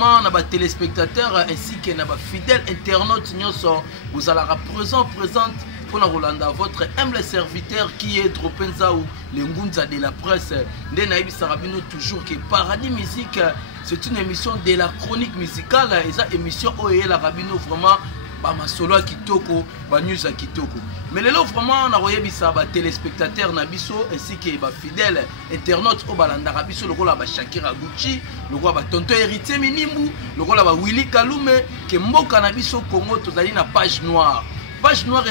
vraiment na ba téléspectateurs ainsi que na ba fidèles internautes nyonso vous allez présente pour Rolanda votre humble serviteur qui est Dropenza ou les Ngunza de la presse de Naïbi Sarabino toujours que Paradis Musique c'est une émission de la chronique musicale et ça émission OE la Rabino vraiment ba masolo à kitoko ba news à kitoko mais les vraiment on a royebisa ba téléspectateurs na biso ainsi que ba fidèles internautes au balanda biso le rôle ba Shakira Gucci le roi ba tonton héritier Minimbu le rôle ba Willy Kalume que mboka na biso Congo tozali na page noire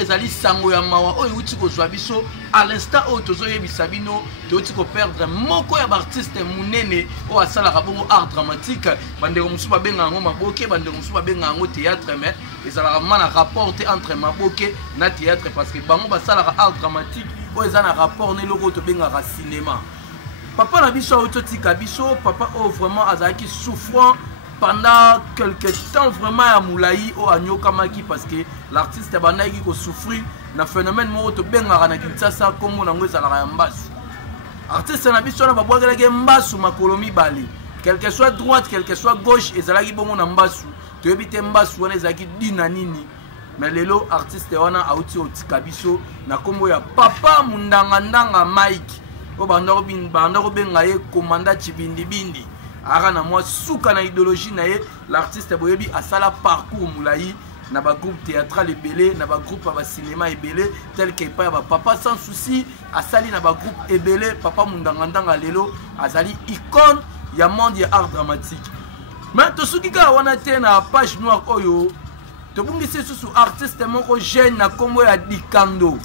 ezali sango ya mawa oyo uti ko zwa biso à l'instant oyo tozoyebisa bino toti ko perdre moko ya artiste munene o asala kabongo art dramatique bandeko musu ba benga ngo maboke bandeko musu ba benga ngo théâtre mais ezala mana rapport entre maboke na théâtre parce que bango basala art dramatique o ezana rapport ne loko to benga ka cinéma papa na biso oyo tika biso papa o vraiment azaki souffrant pendant quelques temps vraiment à Moulaï ou à Nyokamaki parce que l'artiste Banaki ko souffrir na phénomène mo to benga na Kinshasa Congo na ngweza la mbasu artiste na biso na babwagela ke mbasu makolomi bali quel que soit droite quel que soit gauche ezalaki bongo na mbasu to ebite mbasu wana ezalaki dina nini mais lelo artiste wana auti otika biso na kombo ya papa mundanga Mike o bandako benga ye commandant Chibindi Bindi arana moi souka na idéologie na ye l'artiste boyebi asala parcours Moulaï na ba groupe théâtral ebelé na ba groupe ba cinéma ebelé tel que pa ba papa sans souci asali na ba groupe ebelé papa mundangandanga lelo azali icône ya monde ya art dramatique mais to suki ka wana te na page noire oyo to bungisi susu artiste moko jeune na kombo ya Dikando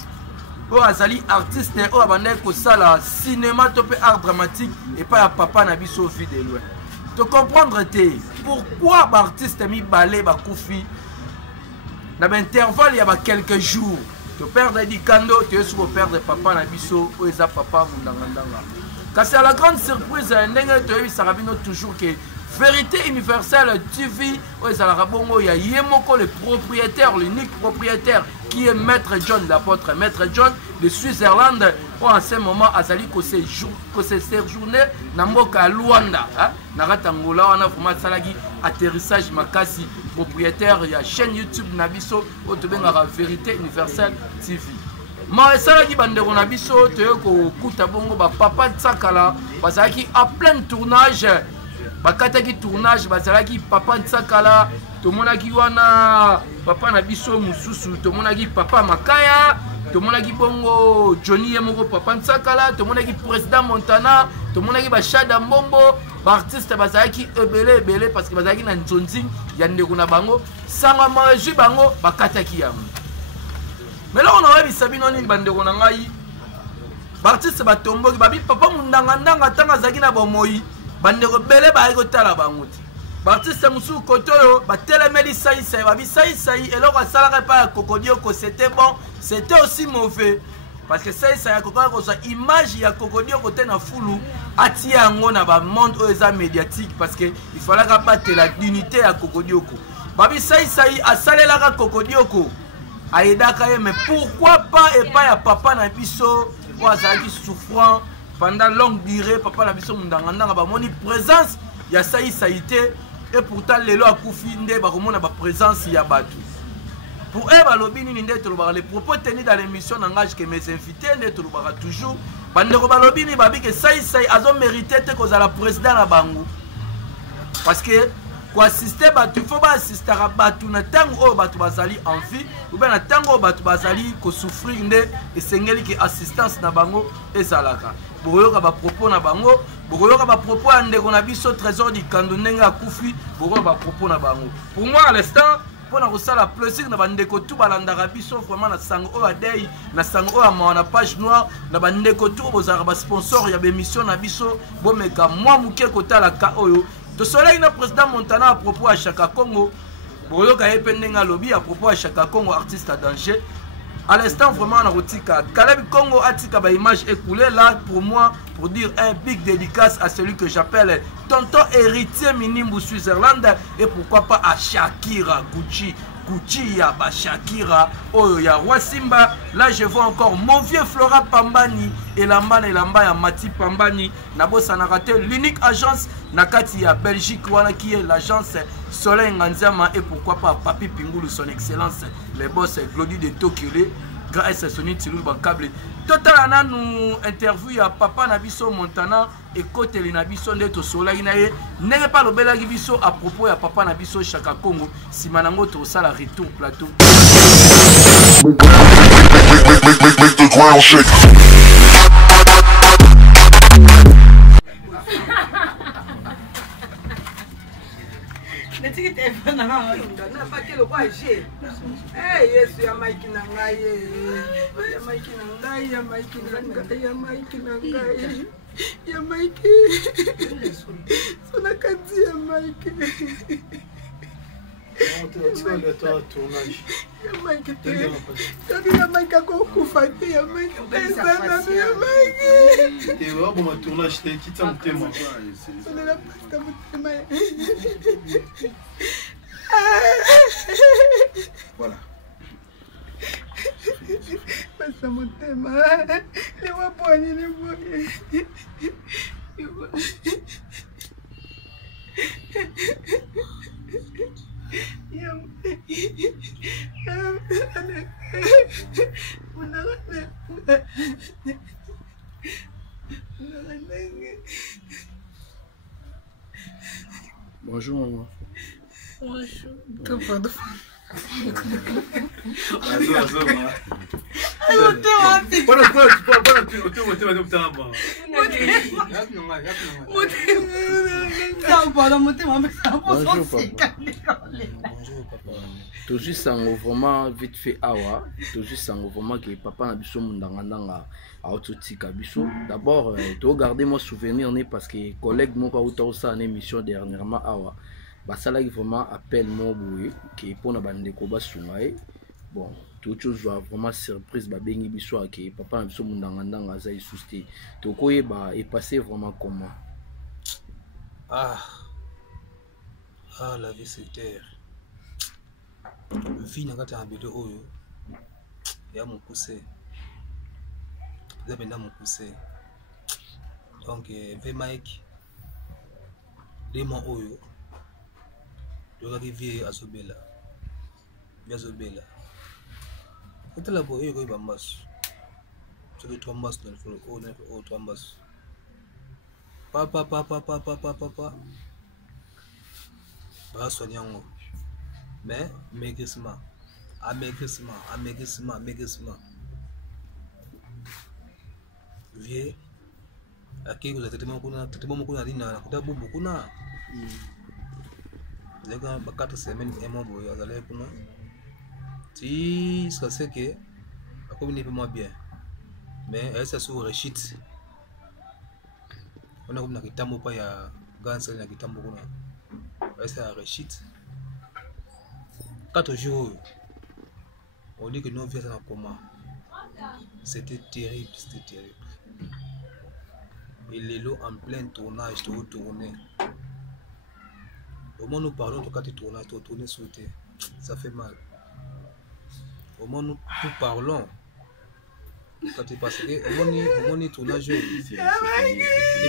o azali artiste o abandai ko sala cinéma to pe art dramatique et pas ya papa na biso fi de loin to comprendre te pourquoi ba artiste mi balé ba koufi na ba intervalle ya ba quelques jours to perdre Dikando to yesu ko perdre papa na biso o eza papa mundangandanga kasi à la grande surprise ndenge to yebi sarabino toujours que Vérité Universelle TV o ezala bongo ya yemoko le propriétaire l'unique propriétaire qui est Maître John l'apôtre Maître John de Switzerland en ce moment azali ko séjourné na mboka Luanda na Ratangola wana vraiment salaki atterrissage makasi propriétaire ya chaîne YouTube na biso o to benga Vérité Universelle TV ma salaki bandeko na biso to ko kuta bongo ba papa tsakala bazaki à plein tournage bakataki tournage bazalaki papa Ntsakala tomonaki wana papa na biso mususu tomonaki papa Makaya tomonaki bongo Johnny Yemoko papa Ntsakala tomonaki président Montana tomonaki Bashada Mbombo artiste bazalaki ebele parce que bazalaki na nzonzi ya ndeko na bango sanga maji bango bakataki yango mais là on a vu Sabino ni bandeko na ngai artiste batomboki babi papa mundangandanga tanga zaki na bomoi bandeko bele ba ko tala banguti artiste musu kotoyo ba telemeli sai babi sai eloko salaka pa Kokodio ko c'était bon c'était aussi mauvais parce que sai Kokodio ko sa image ya Kokodio côté na fulu atia ngo na ba monde oza médiatique parce que il fallait battre la dignité ya Kokodio ko babi sai asalela ka Kokodio ko aidaka ye mais pourquoi pas et pas ya papa na biso ou azaki souffrant pendant longue durée papa la biso mundangandanga ba moni présence ya saïté et pourtant lelo akufi nde ba komona ba présence ya batu pour eux balobi nini nde to ba les propos tenus dans l'émission n'engage que mes invités nde to ba toujours bandeko balobi ni babi que saï azo mérité te ko za la président na bango parce que quoi assister batu faut pas assister à batu na tango o batu bazali en vie ou bien na tango batu bazali ko souffrir nde esengeli ki assistance na bango ezalaka boyoka ba propos na bango boyoka ba propos ande ko na biso trésor di Kando ndenge akufi boyoka ba propos na bango pour moi à l'instant pour na kosala plaisir na bandeko tout balandaka biso vraiment na sango o adei na sango o na page noire na bandeko tout bozara ba sponsor ya émission na biso bomeka moi muke kotala ka oyo to soleil na président Montana à propos à Chaka Congo boyoka ependenga lobby à propos à Chaka Congo artiste à danger. À l'instant, vraiment, on a retika. Caleb Congo a tika ba image écoulée là pour moi, pour dire un big dédicace à celui que j'appelle tonton héritier Minimbu Switzerland et pourquoi pas à Shakira Gucci. Kuchia, Bashakira, Oyo ya Roi Simba. Là, je vois encore mon vieux Flora Pambani et Lamba ya Mati Pambani. Nabo Sanarate, l'unique agence Nakati ya Belgique, voilà qui est l'agence Soleil Nganzama et pourquoi pas Papi Pingoulou, son excellence, les boss Glody de Tokyo, grâce à Sony Tilou Bankable. Total, nous interview à Papa Nabiso Montana et côté Nabiso Neto Soleil Naye. N'est pas le bel Agibiso à propos à Papa Nabiso Chaka Congo. Si Manango to ça la retour plateau. Make the ground shake. Natiki téléphone na pas que le quoi j'ai. Eh Yesu ya Mike na ngai. Ya Mike na ngai, ya Mike na ngai, ya Mike na ngai. Ya Mike. Sona kadi ya Mike. Ya Mike te. Ya Mike ko kufate ya Mike. Sana ya Mike. Et ouais, bon, ma tournage, t'es quitté en témoin. On est là pour témoin. Voilà. Passa mon témoin. Les voix poignées, les voix. Bonjour maman. Bonjour. Tout pardon. Tout juste en vraiment vite fait awa, tout juste en vraiment que papa na biso mundangandanga a autotika biso. D'abord, tu regarder mon souvenir né parce que collègue mon pas ça en émission dernièrement awa. Bah ça là vraiment appelle mon boui qui pour na bande ko basungae. Bon, tout chose vraiment surprise ba bengi biso que papa na biso mundangandanga za isusti. To koye ba est passé vraiment comment? Ah, la vie c'est terre. Vie n'a pas été oyo. Ya mon poussé. Zabenda mon poussé. Donc V Mike. Démon oyo. Je vais arriver à Sobela. Bien Sobela. Quand la boue est bambas. C'est le trombas dans le flot. Oh, trombas. Papa. Bah, soignant. Mais, maigrissement. Amaigrissement. Vieux. À qui vous avez tellement beaucoup d'arina. Vous avez beaucoup d'arina. Les gars, 4 semaines et moi, vous allez pour nous. Si ça c'est que la commune est moins bien, mais elle s'est sur rechite. On a comme na kitambo pas ya ganse na kitambo kuna. Elle s'est rechite. 4 jours. On dit que nos vies sont en coma. C'était terrible. Et les lots en plein tournage, tout tourné. Au moment où nous parlons de 4 tournages, tout tourné sur terre. Ça fait mal. Au moment où nous parlons, quand tu passes, au moment où tournage, il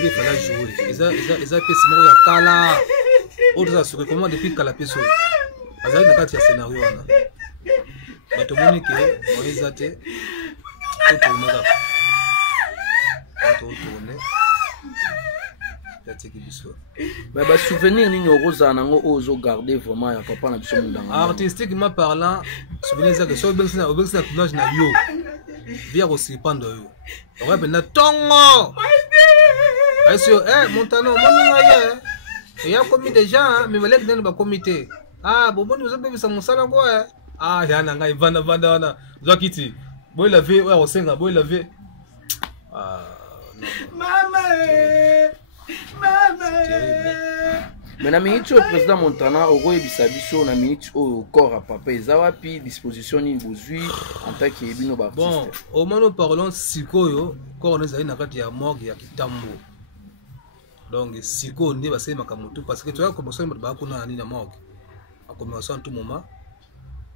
fallait jouer. Ils ont fait Kala. Autres assurés, comment depuis Kala Peso. Ils ont fait un scénario. Mais tout le monde qui Moïse a été tourné là. Tourné. Bah souvenir ni rosa nango ozo garder vraiment ya papa na biso mundanga. Artistiquement parlant, souvenir ça que so obexina tournage na yo. Via aussi pando yo. On va na tongo. Aïsio Montano moninga ye. Il y a commis des gens mais malek dans le comité. Ah bon nous avons besoin de ça quoi. Ah ya na ngai vanda wana. Zakiti. Boy laver ouais osenga boy laver. Ah non. Maman. Mais na minute au président Montana au yebisa biso na minute au corps à papa ezawapi disposition ni bozui en tant que bino ba artiste. Bon, au moment où parlons sikoyo, corps nous a na kati ya morgue ya Kitambo. Donc siko ndi ba sema kamutu parce que tu as commencé ba kuna ni na morgue. A commencé en tout moment.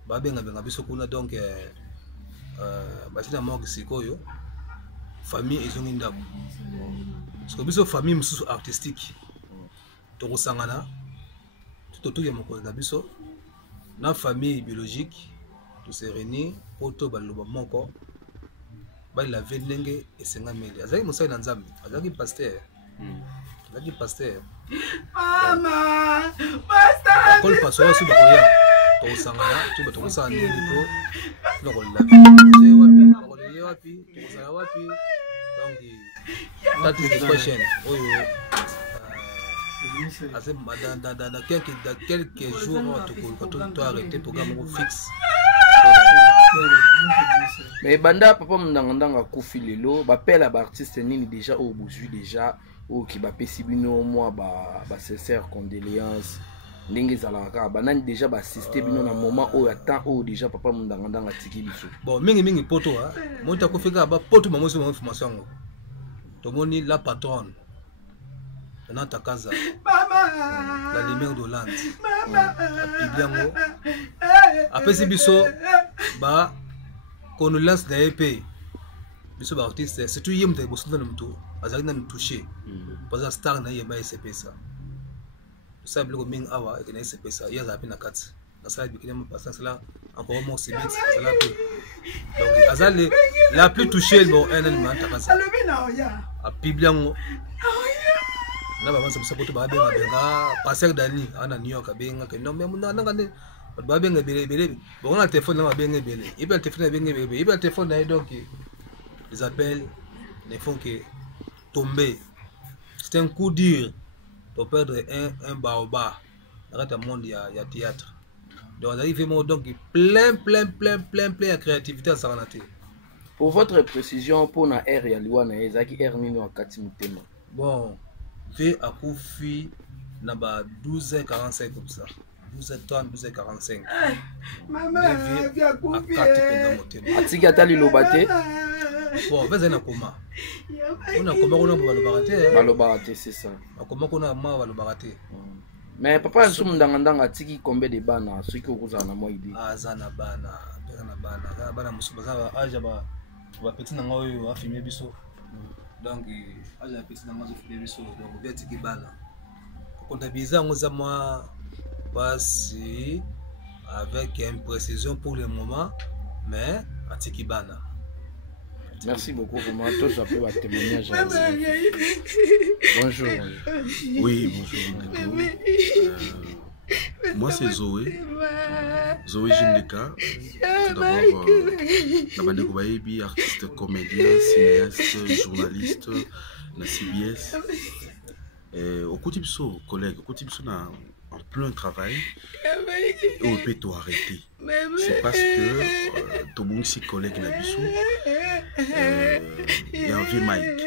babenga biso kuna donc batina moko sikoyo famille ezongi ndako parce que biso famille mususu artistique tokosangana totoya mokonzi na biso na famille biologique tose réunir po to baloba moko balave ndenge esengameli azalaki mosali na nzambe azalaki pasteur mama pasteur akol pasteur osi bakoya tokosangana to tokosala ndenge po tokolelaki wapi tokosala wapi donc that is the question oyo dans quelques jours tu arrêté programme fixe. Mais banda papa mndanga kufi lelo bapela ba artiste nini déjà au bozui déjà au ki ba pesibino moi ba sincère condoléances ndenge zalaka banani déjà ba assister bino na moment au attend au déjà papa mndanga tiki biso. Bon mingi poto ha monta kofika ba poto mamosi ma information ngo tomoni la patronne Nanta Kaza, la lumière d'Hollande. Bibliango. Après c'est biso, ba condoléances d'AEP. Biso ba artiste, c'est tout yem de bosso dans le tout. Azali na touché. Parce que star na yeba SCP ça. Ça bloque ming awa et na SCP ça. Ya za pe na kat. Na ça bikine mo passant cela encore mon c'est vite, ça la peu. Donc azali la plus touchée bon un Nanta Kaza. A Bibliango. Na baba ça poto ba benga passer dani ana New York benga que non mais na ngane ba benga bele bon na téléphone na benga bele et puis le téléphone benga bele et puis le téléphone na donc les appels ne font que tomber. C'est un coup dur pour perdre un baobab dans le monde il y a théâtre donc ça fait donc plein de créativité à Saranate. Pour votre précision pour na air ya liwana ezaki air nini wakati mutema bon V à Koufi n'a pas 12h45 comme ça. 12h30, 12h45. Maman, via Koufi. Atiki atali lobate. Bon, vas-y na coma. On a comment on a balobaraté. Balobaraté c'est ça. Comment on a ma balobaraté. Mais papa nsum ndanga atiki combien de bana ceux qui okuza na moi idée. Ah zana bana musubaza aja ba petit na ngoyo afimé biso. Donc à la petite dans de filmer sur donc via tiki bana comptabiliser on a moi passer avec une précision pour le moment mais à tiki bana. Merci beaucoup vraiment toi j'appelle votre témoignage. Bonjour. Oui bonjour. Moi c'est Zoé Jindeka. Tout d'abord Nabandeko Bayebi, artiste, comédien, cinéaste, journaliste, na CBS. Au Kotipso, collègue, au Kotipso en plein travail. Et on peut tout arrêter. C'est parce que tout le monde est collègue Nabiso. Il y a un vieux Mike.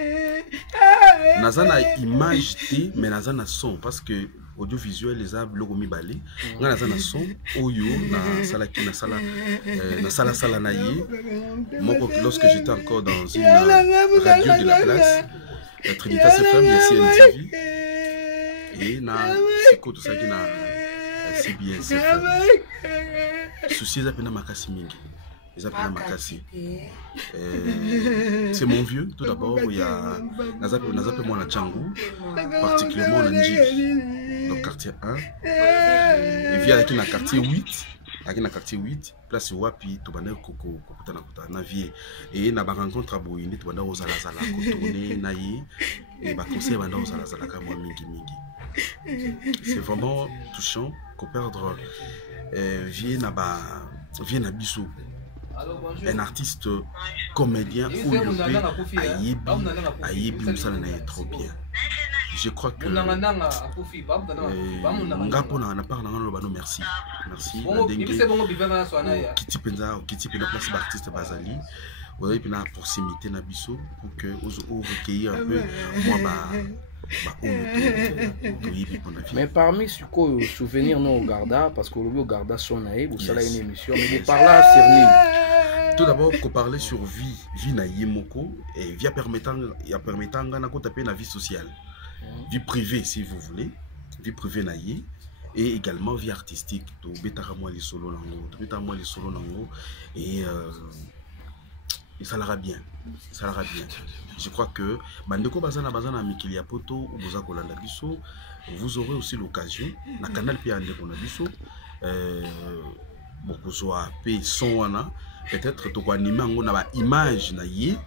Nazana image T, mais Nazana son parce que audiovisuel les a bloqué mi balé on a na son oyo na sala ki na sala naïe moi lorsque j'étais encore dans une radio de la place la Trinitas FM de CNTV et na siko tout ça qui na CBS souci za pena makasi mingi les appels makasi c'est mon vieux tout d'abord il y a nazape moi na Tchangou particulièrement na Njili donc quartier 1 et vient avec na quartier 8 avec na quartier 8 place wapi to bana koko kokutana na vie et na ba rencontre boyinde to bana ozala zala ko tourner na yi et ba conseil bana ozala zala ka moi mingi c'est vraiment touchant qu'on perdre vie na biso un artiste comédien ou ayebi musala na trop bien. Je crois que merci kiti penza place d'artiste bazali vous avez une proximité na biso pour que vous recueillir un peu moi mais parmi ce qu'on souvenir non au Garda parce que le Garda son aïe vous savez une émission mais de par là c'est tout d'abord qu'on parlait sur vie na yemoko et via permettant na ko taper la vie sociale vie privée si vous voulez vie privée na yé et également vie artistique. To betara moi les solos nango, to betara moi les solos nango et ça l'ira bien. Ça l'ira bien. Je crois que bandeko bazana mikili ya poto ou boza kolanda biso, vous aurez aussi l'occasion na canal pia ndeko na biso bokozwa pe son wana peut-être to ko animer ngo na ba image na ye,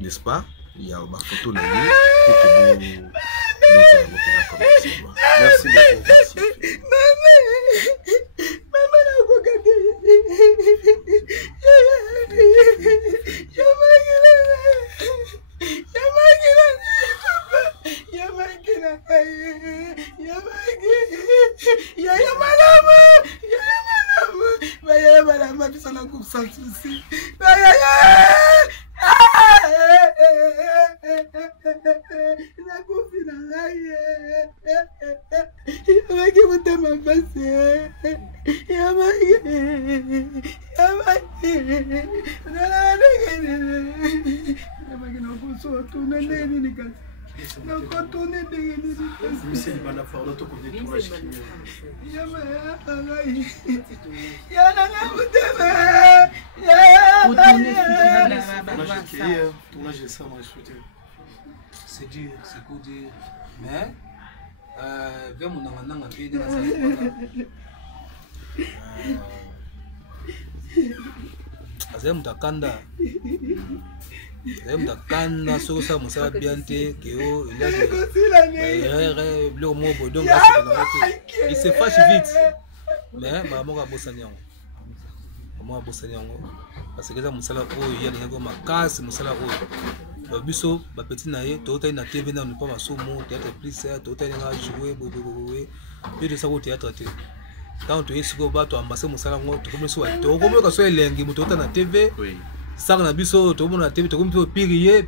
n'est-ce pas? Il y a ma photo na ye pour que vous merci beaucoup. Maman na kokate. C'est dur, c'est coup dur. Mais, vers mon angananga, mutakanda soko sa musala bien te keo il a des bleu mo bodon il se fâche vite mais maman ka bosanyango parce que ça musala o il y a des makasi musala o biso ba petit na ye to na TV na pas masomo théâtre plus to na jouer boboboé puis de ça au théâtre te quand tu es sur ba to ambasser musala ngo to comme so to comme ka so elengi muto na TV oui ça na biso to mona TV to comme to pirier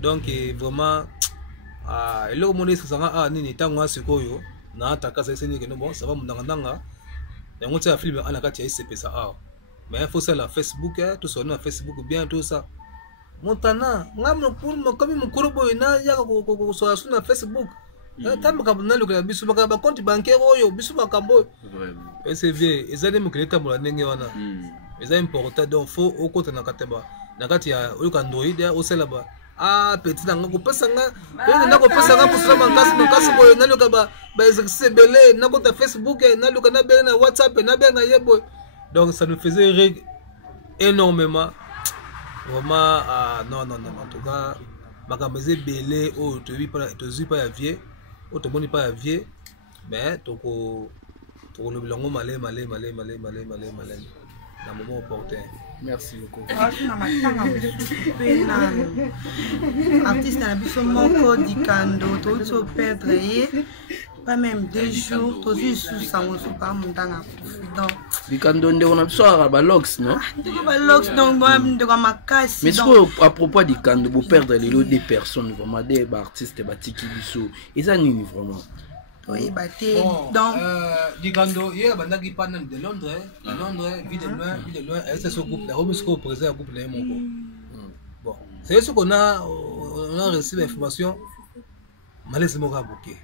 donc vraiment le monde ça nga nini tango asikoyo na ataka ça c'est que non bon ça va mundanga yango tsa film ana kati ya ICP ça mais il faut ça la Facebook tout ça na Facebook bien tout ça montana ngam pour mo comme mo kurobo ina ya ko so na Facebook kama kabuna lo ka biso ba compte bancaire oyo biso ba kambo vraiment c'est bien ezali mo keleta mo ndenge wana c'est important donc faut au côté na kateba na kati ya o ka Android o sela ba petit na ngako pesa nga na ko pesa nga pour makasi boyo na lo ka ba exercice belé na ko ta Facebook na lo ka na be na WhatsApp na be na yebo donc ça nous faisait rire énormément vraiment non en tout cas makameze belé o to vi pas ya vieux o to moni pas ya vieux mais to le bilango malé dans moment opportun. Merci beaucoup. Artiste na biso moko dikando to perdre pas même 2 jours to sous sango so pas mundanga donc dikando nde on a besoin ba lox non ndeko ba lox donc moi ndeko makasi mais ce à propos dikando vous perdre les lots des personnes vraiment des artistes batiki biso eza nini vraiment oui baté donc dikando hier bandaki pas de Londres vie de loin et c'est ce groupe la remise au président groupe na moko bon c'est ce qu'on a reçu l'information malaise moka bouquet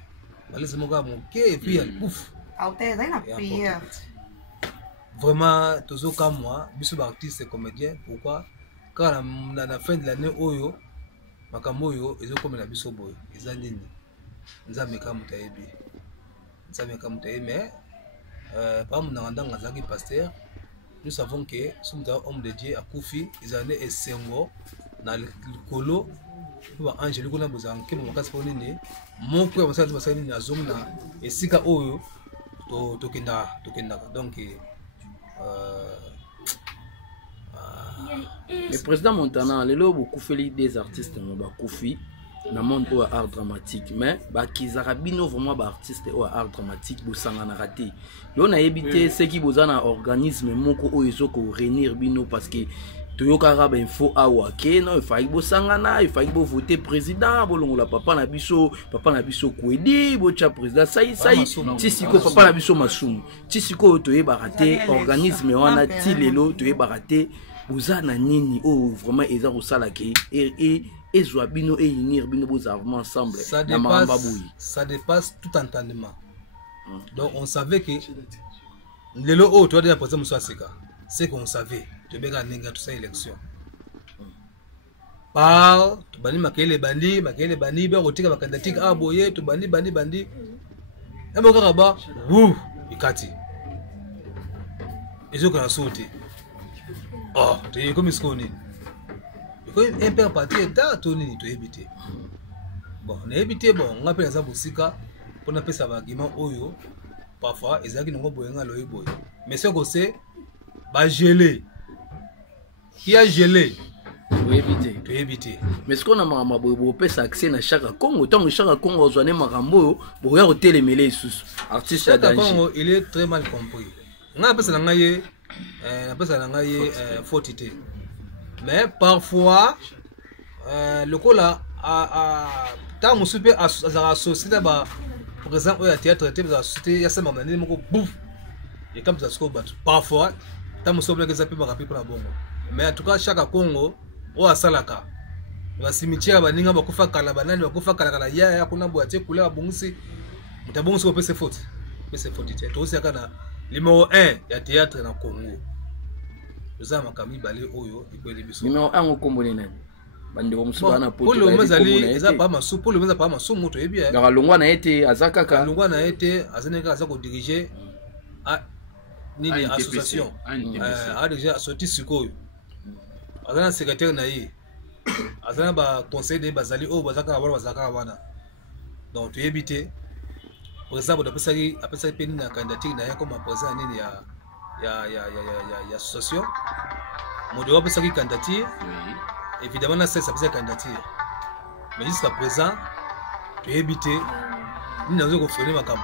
et puis elle pouf vraiment toujours comme moi biso ba artiste et comédien pourquoi quand la fin de l'année oyo makambo oyo ezo comme la biso boy ezandini nzambe ka mutayebi mais par mon ndanga zaki pasteur nous savons que sommes homme de Dieu à Koufi ils en est esengo na likolo ba angelo kuna bozanke mo makasi poni ne mon point basali na zone na esika oyo to kenda donc le président Montana lelo beaucoup fait des artistes ba Koufi na monde au art dramatique mais ba kizarabino vraiment ba artiste au art dramatique bosanga na raté yo na ebité ce qui bozana organisme moko oyo ezoko réunir bino parce que toyoka ba info awa ke non il fallait bosangana il fallait voter président bolongola papa na biso kwedi bocha président sai tisiko papa na biso masumu tisiko toyeba raté organisme wana ti lelo toyeba raté bozana nini o vraiment eza kosala ke et bino et unir bino bozarvement ensemble ça dépasse tout entendement Donc on savait que le lot, tu as déjà posé Moussa Seka. C'est qu'on savait. Tu as gagné tout ça élection. Par, tu bani makele bandi, ben rotika bakandatik aboye, tu bandi. Et mon gars wouh, ikati. Et je connais sauté. Oh, tu es comme iskoni. Un père parti et t'as tourné, tu es évité. Bon, on a évité, bon, on appelle ça Boussika pour appeler ça argument Oyo. Parfois, ils ont dit non, boy, boy. Mais ce qu'on sait, bah gelé. Qui a gelé? Tu es évité. Mais ce qu'on a marre, on peut s'accéder à chaque Congo. Tant que chaque Congo, on a marambo, on regarde télémélé sous artiste à Congo, il est très mal compris. On a appelé ça fautité. Mais parfois, le coup là, tant que super associé par exemple, il y a théâtre, il y a ça, il y a bouf. Et comme ça se combat. Parfois, tant que super que ça peut m'arraper pour la bombe. Mais en tout cas, chaque Congo, on a salaka. Le cimetière, il y a bakufa kala banani, bakufa kala ya kuna boîtier couleur bonsi. Mutabonsi peut se faute. Peut se faute. Tu aussi kana numéro 1, il y a théâtre dans Congo. Nous avons Kami Balé Oyo, il peut les numéro 1 au Congo nene. Bande bomsubana pour le moment ali, eza pas ma sou, pour le moment pas ma sou moto et bien. Dans Longwa na été azakaka. Longwa na été azaneka azako diriger à nini association. A déjà sorti Sikoyo. Azana secrétaire naïe. Azana ba conseil de bazali o bazaka wana. Donc tu éviter. Par exemple, après ça peine na candidature na comme président nini ya association. Mon doit après ça qui candidature. Évidemment na ça peut candidature. Mais jusqu'à présent, tu éviter. Ni na zo freiner makam.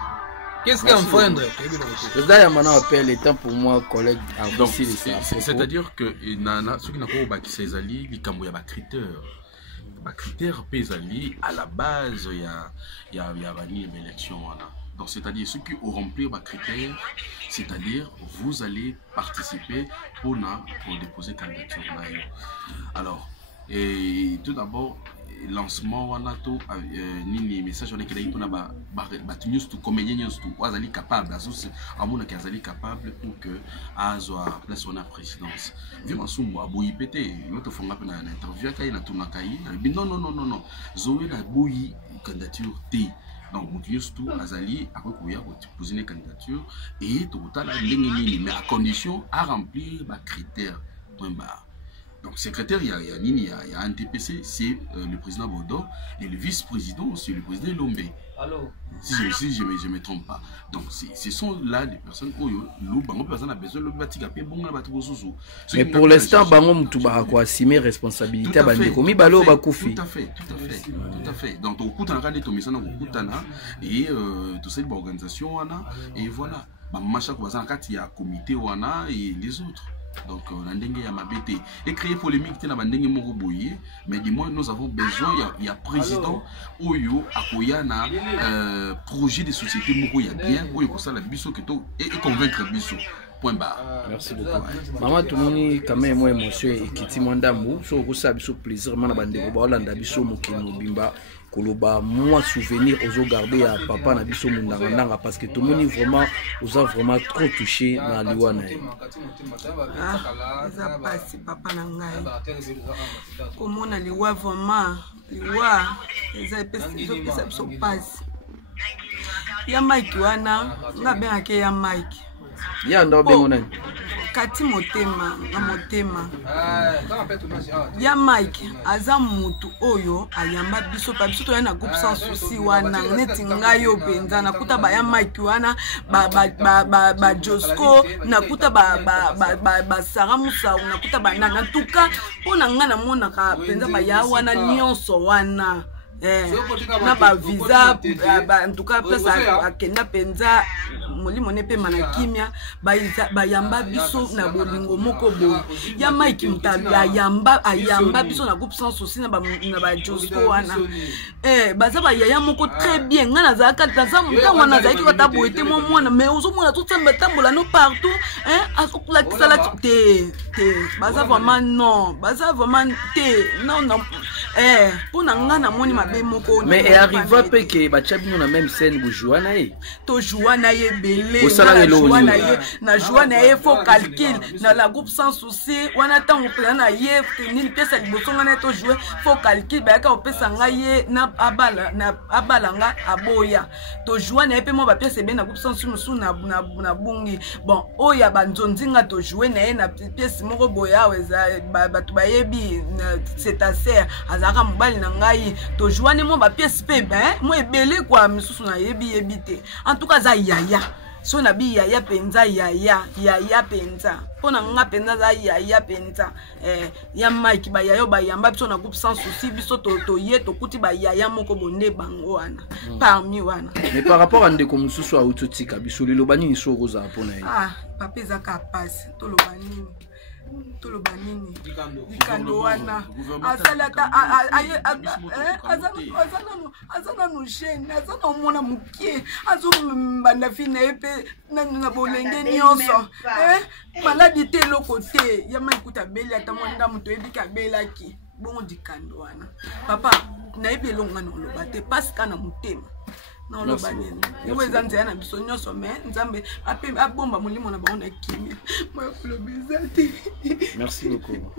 Qu'est-ce qu'on freine? Le appelle le temps pour moi collègue. C'est-à-dire que ceux qui n'ont pas bakisa ezali likambo ya ba critères. Ba critères pesali à la base il y a une élection voilà. Donc c'est-à-dire ceux qui ont rempli les critères, c'est-à-dire vous allez participer pour déposer candidature. Alors, et tout d'abord, lancement wanato nini message on est qu'il y a ba news to comédien news to wazali capable amuna ki azali capable pour que azwa place on a présidence vraiment sumo aboyi pété l'autre fonga pe na interview kai na tunakai non zoé na boyi candidature T. Donc, tout Azali a posé une candidature et tout à l'heure, mais à condition à remplir les critères. Donc, secrétaire, il y a un TPC, c'est le président Bodo, et le vice-président, c'est le président Lombe. Si je ne me trompe pas. Donc, ce sont là des personnes qui ont besoin de mais pour l'instant, Bango Moutuba a assumé responsabilité. Tout à fait. Donc, au coup, et tout cette organisation, et voilà. Il y a un comité et les autres. Donc, on a des et créer polémique, mais du moins, nous avons besoin, il y a président, Oyo, Akoyana, projet de société, il y a bien, Oyo, ça, la biso, et convaincre biso. Point barre. Merci beaucoup. Maman, tout le monde, quand même, moi, monsieur, et Kiti Mandamou, so, vous savez, so, plaisir, man, bande, Rolanda, biso, Mokino, Bimba, Koloba, moi, souvenir, aux garder à papa, na biso, Mundanga, parce que tout le monde, vraiment, vous a vraiment trop touché dans l'Iwana. Ah, ça passe, papa, nangai. Comment on a l'Iwa, vraiment, l'Iwa, les épices, ça passe. Il y a Mike, Wana, on a bien accueilli Mike. Ya ndo bengo nani kati motema na motema ya Mike aza mutu oyo ayamba biso pa biso to yana groupe sans souci wana neti ngayo benza nakuta ba ya Mike wana ba Josco nakuta ba Sarah Musa nakuta ba nana tuka pona ngana mona ka benza ba ya wana nyonso wana na ba visa en tout cas place akenda penza molimo nepe manakimia ba yamba biso na bolingo moko bo ya Mike Mutalu ayamba biso na groupe sans souci na ba Josco wana baza ba yaya moko très bien ngana za kata za mutango na za ki kata boete mo mwana mais ozomona tout semble tambola no partout asokula kisala te baza vraiment non baza vraiment te non pour nga na moni mabe moko mais et arriva pe que ba chabino na même scène bu joana ye to joana ye belé na joana ye faut calcul na la groupe sans souci wana tango pe na ye ni pesa liboso nga na to jouer faut calcul ba ka opesa nga ye na abala nga aboya to joana ye pe mo ba pesa be na groupe sans souci na bungi bon oya ba nzonzi nga to jouer na ye na pièce moko boya weza batu ba yebi c'est à serre azaka mobali na ngai to joane mo ba pièce pe ben mo ebele kwa misusu na yebi te en tout cas za yaya so na bi yaya penza yaya penza pona nga penza za yaya penza ya Mike ba yayo ba yamba biso na groupe sans souci biso to ye to kuti ba yaya moko bonde bango wana parmi wana mais par rapport à ndeko mususu a utotika biso lelo bani so roza pona ye papa za ka passe to lo banini dikando wana asalata azana no jeune azana mona mukie azombanda fina epe na bolenge nyonso maladi te eloko te ya maikuta beli ata mwanda moto ebika belaki bongo dikando wana papa nayebi elongo ngana oloba te pasika na motema na oloba nini ewe eza nzela na biso nyonso me nzambe abomba molimo na bango na kimia moya kuloba eza te. Merci beaucoup.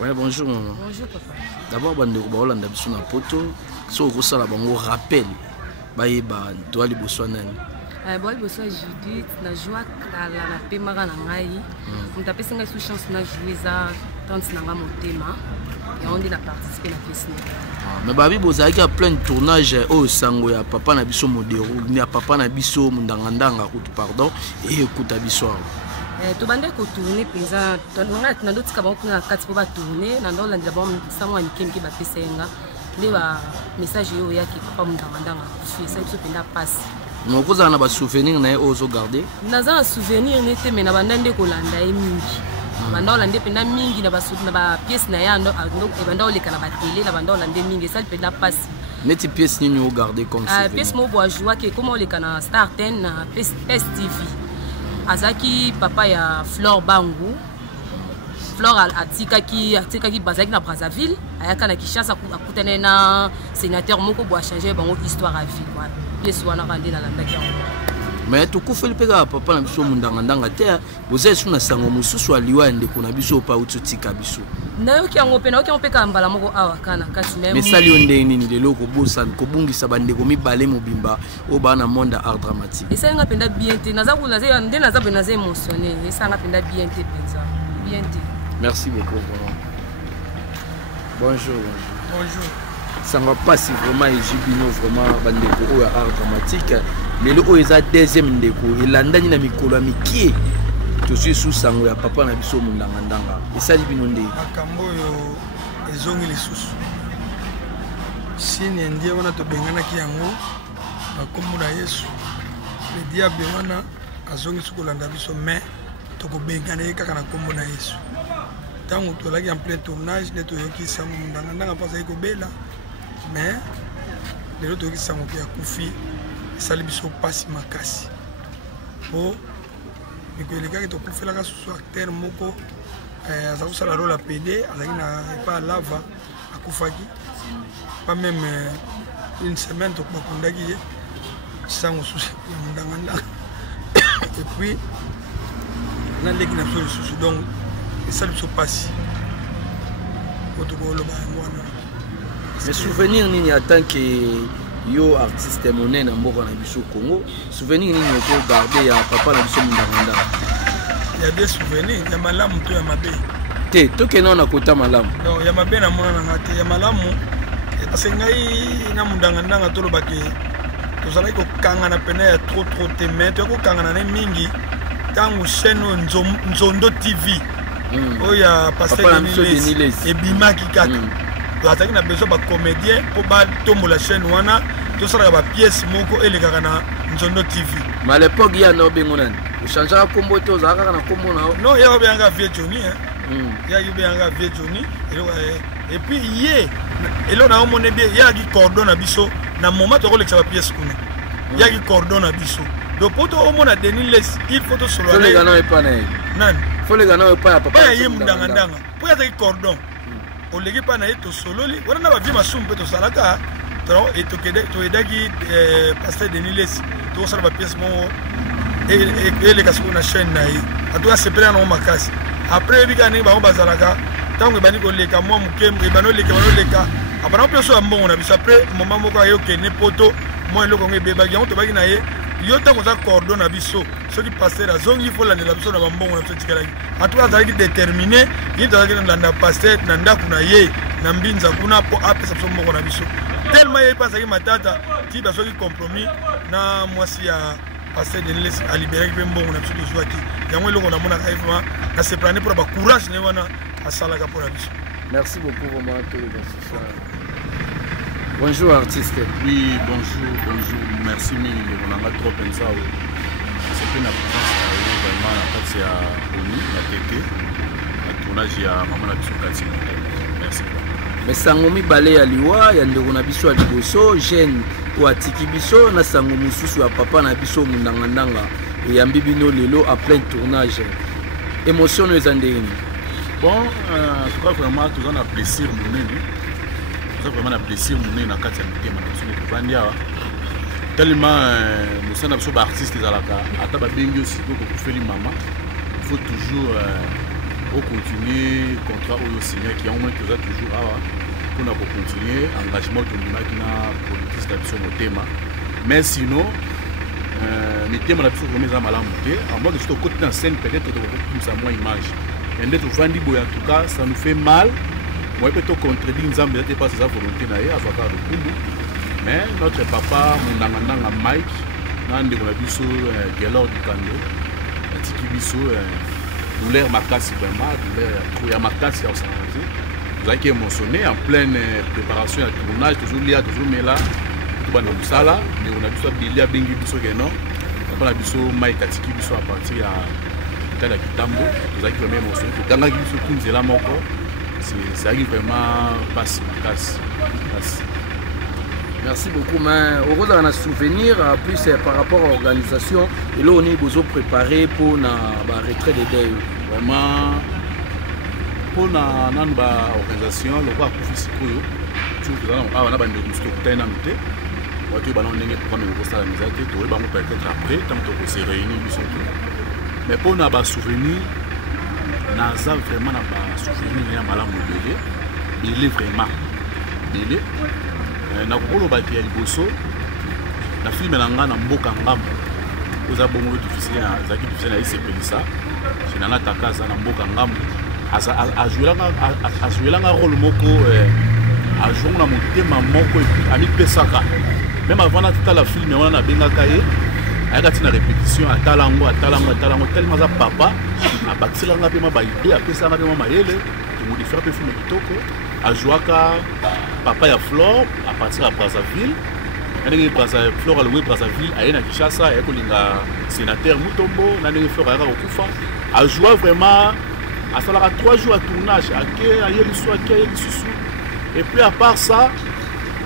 Ouais, bonjour maman. Bonjour papa. D'abord bandeko baolanda biso na poto so okosala bango rappel bayeba toa liboso nani. Boy boso Judith na joie kala na pemaka na ngai mutapesi ngai sous chance na jouer za tante nanga motema et on dit na participer na pièce mais babi bozaki a plein de tournage au sango ya papa na biso modero ni ya papa na biso mundangandanga kutu pardon et écoute biso to bande ko tourner penza na dotika ba kuna kati po ba tourner na ndo landila ba samwa nikemki ba pesenga le ba message yo ya ki papa mundangandanga fi ça biso penda passe. Non, vous avez des souvenirs que vous avez gardés? Nous avons des souvenirs, mais nous avons des souvenirs. Nous avons des souvenirs, nous avons des pièces, nous avons des télé, nous avons des mingi, ça peut passer. Mais les pièces que vous gardez comme ça? Les pièces que vous jouez, comme on les a Star 10, PES TV. Azaki, papa, il y a Flore Bangou. Flore Atikaki Bazaki na Brazzaville. Il y a Kinshasa, un sénateur qui a changé l'histoire à vie. Mais tout coup fait le pega papa na biso mundangandanga te vous êtes sur na sango mususu aliwa ndeko na biso pa ututika biso na yoki yango pe na yoki mpeka mbala moko awa kana kasi même mais sali onde nini lelo ko bosa ko bungisa bandeko mibale mobimba o bana monde art dramatique et ça nga penda bien te naza ku naza nde naza be naza émotionné et ça nga penda bien te penza bien te. Merci beaucoup vraiment. Bonjour. Bonjour. Ça ne va pas si vraiment Jibino vraiment bandeko art dramatique mais le oza deuxième ndeko elandani na mikolo mikie to suis sous sango ya papa na biso mundangandanga esali bino nde akambo yo ezongi lisusu sini ndiye wana to bengana ki yango bakombo na Yesu le diable wana azongi sukolanda biso mais to ko bengana kaka na kombo na Yesu tango to laki en plein tournage ne to yoki sango mundangandanga pasa ko bela mais les autres qui sont qui a confié ça les bisous passe makasi oh mais que les gars qui ont confié la race sur acteur moko ça vous ça la rôle à PD avec na pas lava à kufaki pas même une semaine donc on a gagné sans souci mundanganda et puis na leki na sous donc ça les bisous passe auto ko lo ba ngwana. Mais souvenir nini en tant que yo artiste monnaie na mboka na biso Congo, souvenir nini ko garder ya papa na biso mundanganda? Il y a des souvenirs, ya malamu to ya mabe. Te to ke na kota malamu. Non, ya mabe na mona na te ya malamu. Parce que ngai na mundanganda to lo bake. To zala ko kanga na pena ya trop te mais to ko kanga na mingi tangu chaîne Nzondo TV. Oya pasteur Denis et Bimaki kaka. Azaki na besoin ba comédien pour ba tombola chaîne wana to sala ba pièce moko elekaka na Nzondo TV. Mais à l'époque il y a no bengo nani. O changera kombo to zaka na kombo na. Non, ya ba yanga vieux Johnny hein. Ya ba yanga vieux Johnny et puis yé elo na omone bien ya ki cordon na biso na moment to ko lekisa ba pièce kuna. yaki cordon na biso donc poto omona Denis Les il faut to solo les gars non pas nan faut les gars non pas papa ye mundanga ndanga po ya taki cordon oleki pa na ye to sololi wana na ba vie masumu pe to salaka to et to edaki pasteur Denis Les to sala ba pièce mo et les casques na chaîne na ye atoka sepela na makasi après bika ni ba bazalaka tango bani ko leka mo mukembe bano leka apana pe so ambongo na biso après moment moko ayo ke ne poto mo eloko ngebe ba yango to baki na ye yo tango za cordon na biso soki pasteur azongi faut la biso na bambongo na biso tikalaki atoka azalaki déterminé ye azalaki na pasteur na ndaku na ye na mbinza kuna po apesa biso mbongo na biso tellement ye pasaki matata ti basoki compromis na mwasi ya pasteur de les a libéré pe mbongo na biso to zwaki yango eloko na mona kaifama na se prendre pour ba courage ne wana asalaka pour la biso. Merci beaucoup vraiment à tous les gars. Bonjour artiste. Oui, bonjour. Merci mille. On a trop pensé. C'est que la présence vraiment la partie à Oni, la TT, la tournage à Maman la Tsukati. Merci. Mais sangomi balé à liwa, ya ndeko na biso à liboso, jeune ou à tiki biso, na sango mususu à papa na biso mundangandanga et ya mbibino lelo à plein tournage. Émotion nous andéini. Bon, je crois vraiment que nous avons plaisir mon nez. Nous avons vraiment plaisir mon nez dans le cadre de la tellement nous sommes des artistes qui sont là. À table bien aussi pour faire les mamans. Il faut toujours continuer le contrat au signé qui a au moins toujours pour continuer l'engagement de la politique sur le thème. Mais sinon, les thèmes sont vraiment mal montés. À moins que je sois côté dans scène, peut-être que nous avons moins image. En tout cas, ça nous fait mal. Moi, je peux contredire nous avons pas sa volonté à mais notre papa, mon angandanga Mike, nous avons Gelor du Kando, Tiki Bisso, douleur Makassi vraiment, douleur Makassi au Santé. Nous avons été émotionnés en pleine préparation à tournage, toujours là, tout le monde sala, mais on a vu Bilia Bengi Bisso Geno, on a vu Mike Tiki Bisso à partir à la Kitambo, nous avons vraiment émotionné. Quand on a vu ce qu'on a moko, c'est vraiment pas si Makassi. Merci beaucoup, mais au rôle d'un souvenir, plus par rapport à l'organisation, et là on est besoin préparé pour la retraite des deuils. Vraiment, pour l'organisation, le roi a profité de tout. On a des gens qui ont été on après, tant qu'on s'est réunis, mais pour nous avoir souvenir, nous avons vraiment souvenir il est vraiment belé. Na kolo baki ya liboso na film na nga na mboka ngambo oza bongo difficile zaki difficile na isepelisa sinanga takaza na mboka ngambo ajuelanga rôle moko ajonga na motema moko amipesaka même avant na tala film wana na bengaka ye ayaka tina répétition atalango tellement za papa abakiselanga pe ma idée apesanga pe ma mayele modifier pe film kitoko ajouaka papa ya Flore à partir de Brazzaville. Flore a loué Brazzaville, à Kinshasa, à sénateur Mutombo, Flore a Okufa. A joué vraiment, à 3 jours à tournage, à et puis à part ça,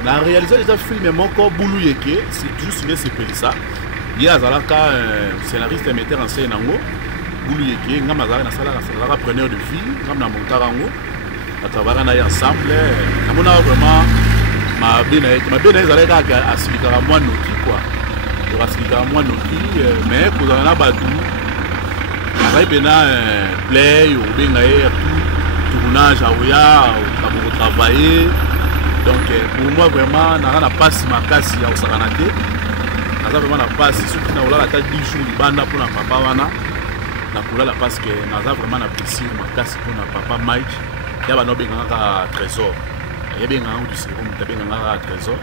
on a réalisé des films encore Boulou Yeke, c'est juste une ça. Il y a un scénariste et metteur en scène, Boulou Yeke, on a preneur de vie, on a Montarango. À travers ensemble, on a vraiment ma belle à Silika moi Noki quoi. À Silika moi Noki, mais pour en avoir tout, avec play ou bien tout tournage à Oya, pour travailler. Donc pour moi vraiment, on a pas si ma casse à Osaranate. On a vraiment la passe, surtout on a la tête 10 jours de bande pour la papa wana. On a la passe que on a vraiment apprécié ma casse pour la papa Mike. Il y a un trésor. Il y a un trésor.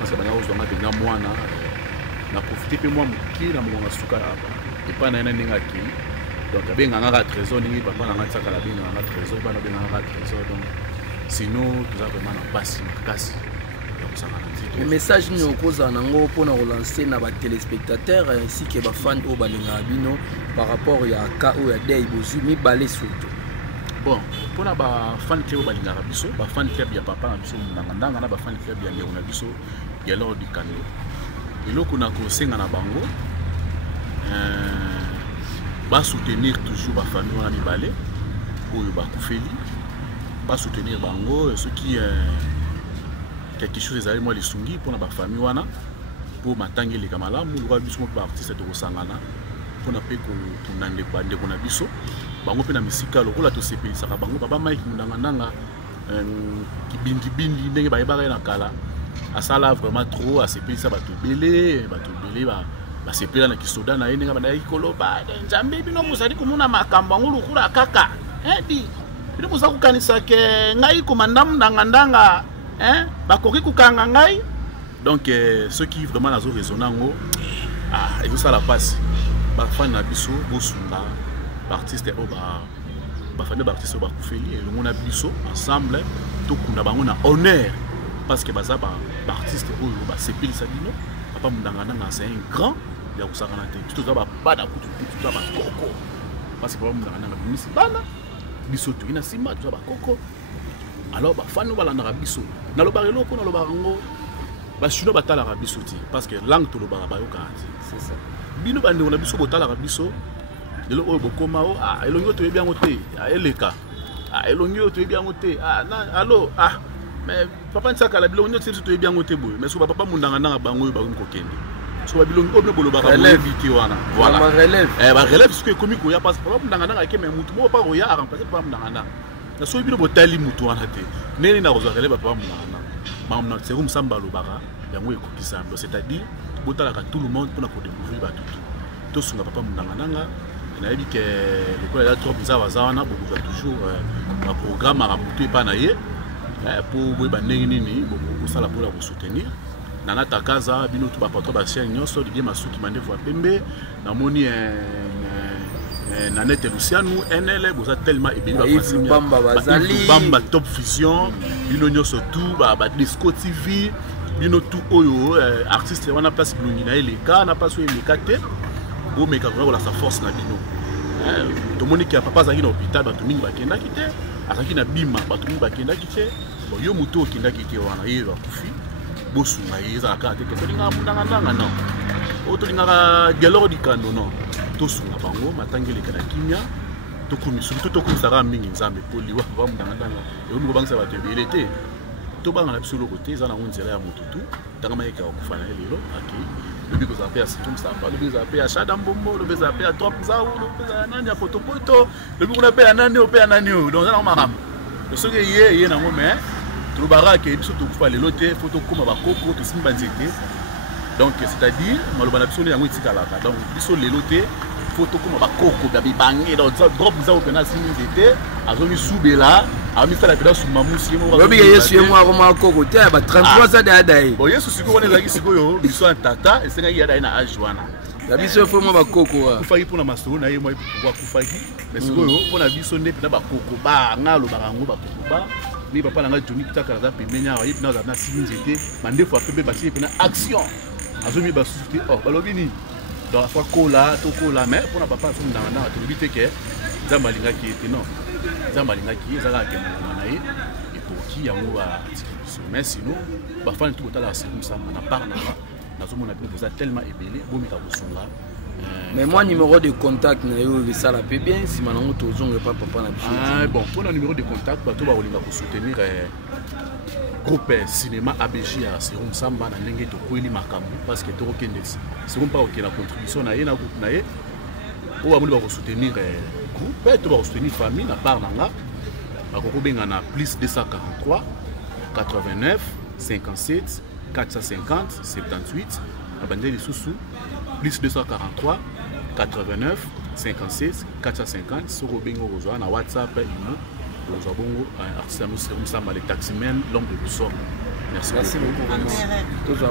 Parce que je suis na profité de moi qui na mon suka et pas na ninga qui donc il y a un trésor ni papa na ngata la bien un trésor pas na trésor donc sinon tout ça vraiment na passe casse donc ça va. Le message nous cause en ango pour relancer na ba téléspectateurs ainsi que ba fans au balinga bino par rapport ya ka o ya dei bozu mi balé surtout. Bon, pour les fan club de les fan club de papa, les fan club de Gelor du Kando. eloko na kosenga na bango ba soutenir toujours ba famille wana mibale oyo bakufeli, ba soutenir bango ceux qui quelque chose ezali moi lisungi mpona ba famille wana po matangeli kamalamu lwa biso mo ba artiste to kosangana mpona pe ko tunande kwa ndeko na biso bango pe na misika lokola to sepelisaka bango baba Mike Mundanga kibindi ndenge bayebaka na kala asala vraiment trop asepelisa bato belé basepela na kisoda na ye ndenge bandaki koloba nzambe bino mozali komona makambo yango lokula kaka di bino moza kokanisa ke ngai komanda ndanga bakoki kokanga ngai donc ceux qui vraiment nazo raisonner yango ezosala pasi bafani na biso bosunga baartiste oyo bafani baartiste oyo bakufeli elongo na biso ensemble tokunda bango na honneur parce que baza baartiste oyo basepelisa bino papa Mundanga c'est un grand ya kusakana te tout ça bada kutu tout ça bakoko parce que papa Mundanga bimisi bana biso to ina sima tout ça bakoko alors bafani balandaka biso nalobaka eloko nalobaka ngo bashino batalaka biso ti parce que langue tolobaka bayokaka ti c'est ça bino bandeko na biso botalaka biso lelo oyo bokoma o elongi oyo toyebi yango te eleka elongi oyo toyebi yango te allo mais papa nsakala bilongi oyo biso toyebi yango te boye mais so papa Mundanga bango oyo bakomi kokende so babilongi oyo bolobaka relève wana voilà ba relève ce que ekomi koya parce que papa Mundanga akeme mutu mo pa koya remplacer papa Mundanga na so bino botali mutu wana te neni na kozwa relève papa Mundanga mamna c'est comme ça balobaka yango ekokisa c'est-à-dire botalaka tout le monde pour découvrir bato tout sunga papa Mundanga nayebi ke lokola ya trop bizarre bazana beaucoup toujours un programme à mutu pa na ye pour boyeba ndenge nini bokosala mpona kosoutenir nana takaza bino to bapatron basian nyonso lidie masuki mandefu ya pembe namoni Nanette Luciano NL boza tellement ebeli bamba top vision bino nyonso tout ba disco TV bino tout oyo artiste wana place bilongi na eleka na place eleka te bo meka ko la sa force na bino to moni ki papa zaki na hôpital bato mingi bakendaki te akaki na bima bato mingi bakendaki te bon yo muto okendaki te wana ye bakufi bosunga ye za ka te ke tolinga Mundanga non o tolinga geloro dikando non tosunga bango matangeli kana kimia tokumi surtout tokumisaka mingi nzambe poliwa papa Mundanga yo ngo bangisa bato ebele te to banga na biso lokote za na nzela ya mututu tanga mayeka okufana lelo aki lobi ko za pe asitum samba lobi za pe ashada mbombo lobi za pe trop za lobi za nani ya potopoto lobi kuna pe nani o pe nani o donc za na makambo so ke ye na ngome tolobaka ke biso tokufa lelo te fo tokoma bakoko tosimba nzete donc c'est-à-dire maloba na biso yango etikalaka donc biso lelo te fo tokoma bakoko ya bibange donc drop za opena simi nzete azomi subela amisala peda sumamusi lobi yesu ye mwa koma koko te ba 33 ans de dai bon yesu siko wana ezaki sikoyo biso tata esengaki ya dai na age wana ya biso fo mwa bakoko kufaki mpona masolo na ye mwa kwa kufaki mais sikoyo mpona biso nde pena bakoko ba ngalo barango bakoko ba ni papa nanga Johnny Kitaka za pemenya wa yipna za na sinzete mandefu apembe basi pena action azomi basuti balobi ni dans la fois kola to kola mais pour papa so Mundanga to libite ke nzamba lingaki ete non nzamba lingaki ezala ke na ye et pour qui yango ba mais sinon ba fan tout tala c'est comme ça na parle na zomona bino boza tellement ebele bomika kosunga mais moi numéro de contact na yo ça la peut bien si manango tozonga pas papa na biso bon pour le numéro de contact bato ba olinga ko soutenir groupe cinéma ABG à Serum Samba na ndenge to koeli makambo parce que to okende Serum pas okena contribution na ye na groupe na ye o ba muli ba ko soutenir groupe to ba ko soutenir famille na part nanga ba ko benga na plus 243 89 57 450 78 abandé les sous plus 243 89 56 450 soko bengo kozwa na WhatsApp imo kozwa bongo artiste no Serum Samba les taximen l'homme de Busson. Merci beaucoup.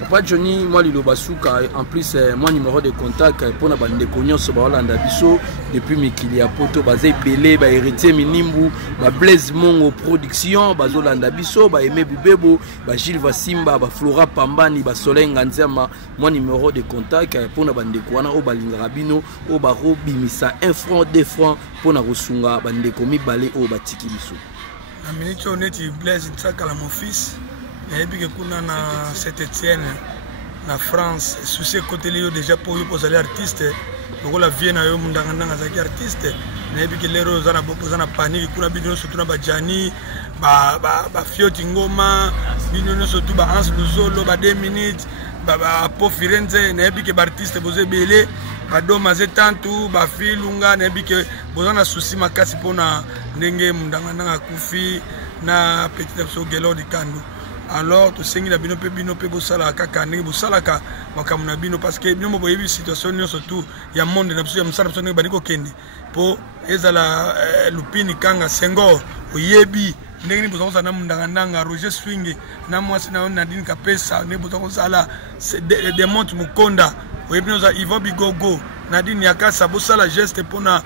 Papa Johnny, moi Lilo Basuka, en plus moi numéro de contact pour na bande konyo so ba Holanda biso depuis mikili ya poto bazé belé ba héritier minimbu ba Blaise Mongo production ba Holanda biso ba Aimé Bibebo ba Gilles Vasimba ba Flora Pambani ba Soleil Nganzama moi numéro de contact pour na bande kwana o balinga rabino o ba robimisa 1 franc 2 francs pour na kosunga bande komi balé o batiki biso. Na minute on est Blaise Nsakala mon fils et puis que kuna na Saint-Étienne na France souci côté yo déjà pour yo poser artiste donc la vie na yo mundanga zaki artiste na ebi ke lero zana boko zana panique kuna bino surtout na bajani ba fioti ngoma bino surtout ba Hans Luzolo ba 2 minutes ba po Firenze na ebi ke ba artiste boze belé ba doma zetantu ba filunga na ebi ke bozana souci makasi pona ndenge mundanga kufi na petit so gelo di kandu. Alors to sengi na bino pe bosala kaka ndenge bosalaka makambo na bino parce que bino mo boyebi situation nyonso surtout ya monde na biso ya mosala biso ndenge baniko kende po ezala lupini kanga sengo oyebi ndenge ni boza na mundanga Roger Swing na mwasi na Nadine Kapesa ne boza kosala des montres mukonda oyebi noza Yvon Bigogo Nadine Yakasa bosala geste pona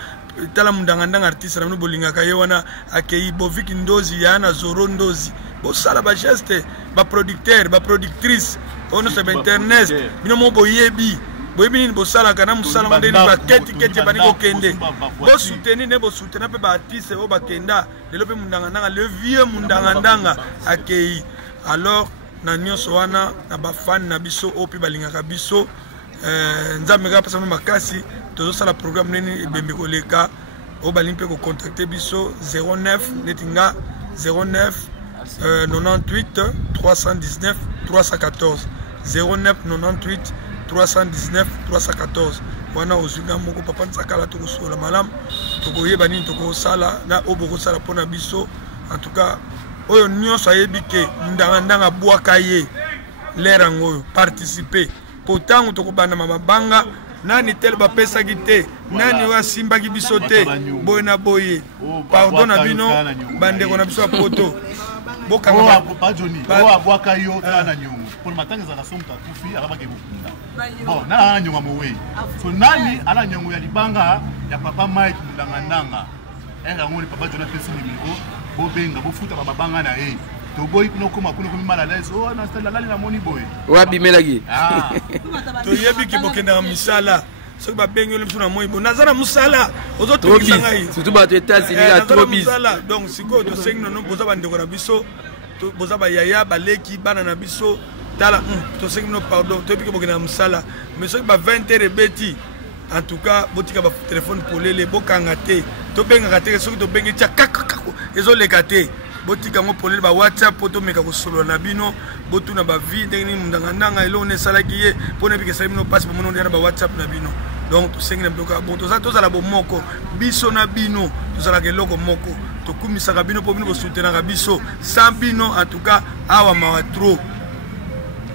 tala mundanga artiste na bino bolingaka ye wana akei Bovik Ndozi yana Zoro Ndozi bosala ba geste ba producteur ba productrice ono se internet bino mo boyebi ni bosala kana musala ndeni ba keti baniko kende bo soutenir ne bo soutenir pe ba artiste o ba kenda lelo pe mundanga le vieux mundanga akei. Alors na nyonso wana na ba fan na biso o pe balingaka biso nzambe ka pesa makasi tozo sala programme neni ebembe koleka o balimpe ko contacter biso 09 netinga 09 98 319 314 09 98 319 314 wana ozinga moko papa nzakala to kosola malam to koyeba nini to kosala na oboko sala pona biso. En tout cas oyo nyonso ayebike ndanga bwaka ye lera ngoyo participer potango to kobana mabanga nani tel ba pesa gite nani wa simba ki biso te boy na boye pardon na bino bande ko na biso poto boka pa Johnny o bwaka yo kana nyongo pour matanga za somta kufi akaba ke bukunda bon na nyongo mowe so nani ala nyongo ya libanga ya papa Mike ndanga era ngoni papa Johnny pesa ni miko bo benga bo futa babanga na to boy kuno koma mal à l'aise oh na stade la moni boy wa bimelagi to yebi ki bokenda misala so ba bengo le msuna moyi bo nazana musala ozo to kisanga yi surtout ba to États-Unis la trop bis donc siko to sengno no boza bandeko na biso to boza ba yaya baleki bana na biso tala to sengno pardon to yebi ki bokenda musala mais so ba 20h beti en tout cas botika ba téléphone pour les bokanga te to benga te so to bengi tia kakako ezo lekate botika ngo polele ba WhatsApp poto meka ko solo na bino botuna ba vie ndenge mundanga elo ne salaki ye pona bike sa bino passe bomono ndena ba WhatsApp na bino. Donc to sengna mdoka bon to za la bomoko biso na bino to za la keloko moko to kumisa ka bino po bino bo soutenir ka biso sans bino en tout cas awa ma trop.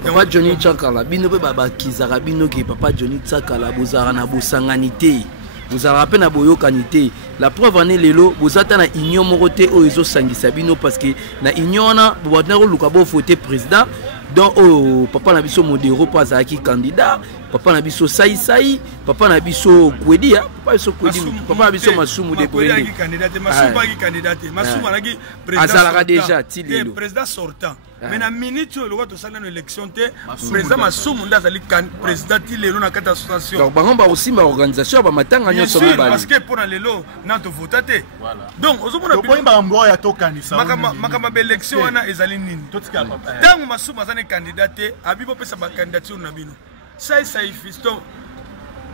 Papa Johnny Tsakala bino pe baba kizaka bino ki papa Johnny Tsakala bozara na bosanganité vous avez rappelé na boyokanité la preuve en est lelo vous ata na union moroté o ezo sangisa bino parce que na union na bobana ko luka bo voter président donc oh papa na biso modero pas azaki candidat papa na biso sai papa na biso kwedi papa biso kwedi papa na biso masumu de brende candidat masumu qui candidat masumu anaki président azalaka déjà tilelo président sortant mais na minute le roi to sala na élection te président masumu ndazali président tilelo na kata association donc bango ba aussi ma organisation ba matanga nyonso mobali parce que pour lelo na to voter voilà donc ozomona ko imba mbo ya tokanisa makama ba élection wana ezali nini totika tango masumu azane candidat te abibo pesa ba candidature na bino sai fiston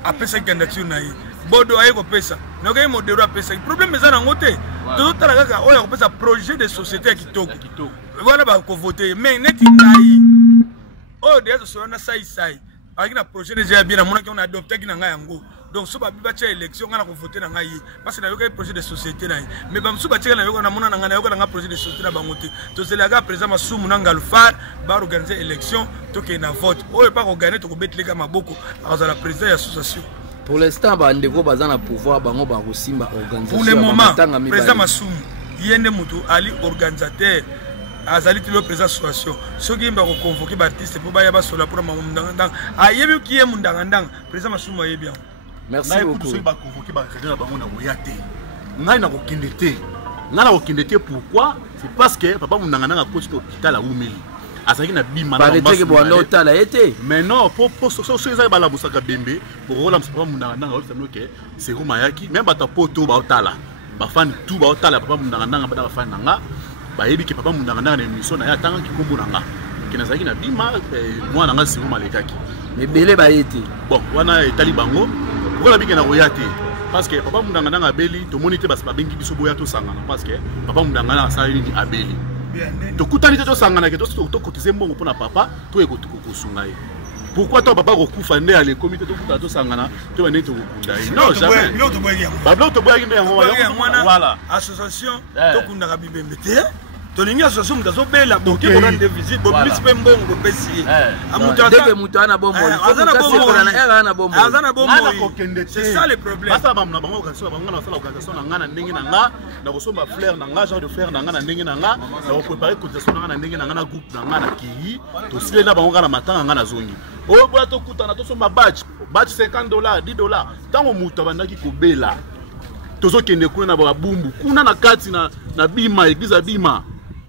apesa candidature na ye bodo aye ko pesa nokai modero apesa problème ezana ngote to tala kaka oya ko pesa projet de société kitoko voilà ba ko voter mais neti ngai o de so na sai akina projet déjà bien amona ki on adopter ki na ngai yango donc so ba biba cha élection ngana ko voter na ngai parce que na yoka projet de société na mais ba msuba cha na yoka na mona na ngana yoka na projet de société na bangote to zelaga président masumu na ngalfar ba organiser élection to ke na vote o pas ko gagner to ko betleka maboko azala président ya association. Pour l'instant ba ndeko bazana pouvoir bango ba kosimba organisation pour le moment président masumu yende mutu ali organisateur azali tilo président association soki mba ko convoquer ba artiste pour ba ya ba sola pour mundanga ayebi ki ye mundanga président masumu ayebi bien. Merci beaucoup. Ba convoquer ba cadre bango na boyate ngai na ko kindete ngana ko kindete pourquoi c'est parce que papa mundanga na coach to kitala umeli azaki na bima na ba teke bo no tala été mais non pour so ezali bala busaka bembe pour rola papa mundanga na ko sanoke que c'est rumayaki même bata poto ba otala ba fan tout ba otala papa mundanga na ba fan nanga ba yebi ke papa mundanga na émission na ya tanga ki kombo nanga ke nazalaki na bima mwana nga siro malekaki mais belé ba été bon wana etali bango kola bike na koya te parce que papa mundanga nanga abeli tomoni te basi babengi biso boya tosangana parce que papa mundanga nanga asali nini abeli tokutani te tosangana ke tokotize mbongo mpona papa toyekosunga ye pourquoi toi papa kokufa nde ale komite tokuta tosangana to bande tokukunda ye non jamais bablo toboyaki nde yango voilà association tokundaka bibembe te tolingi association mutu azobela boke kolande visite bobimisi mpe mbongo bopesi ye deke mutu ana bomoi aza na bomoi c'est ça le problème basa bamuna bango okasio bango na basala organisation na nga na ndenge na nga na kosomba fleur na nga genre de fleur na nga na ndenge na nga na koprépare cotisation na nga na ndenge na nga na groupe na nga na kii tosile na bango kaka na matanga nga na zongi oyo boya tokutana tosomba batch $50 $10 ntango mutu abandaki kobela tozokende kuna na babumbu kuna na kati na bima église ya bima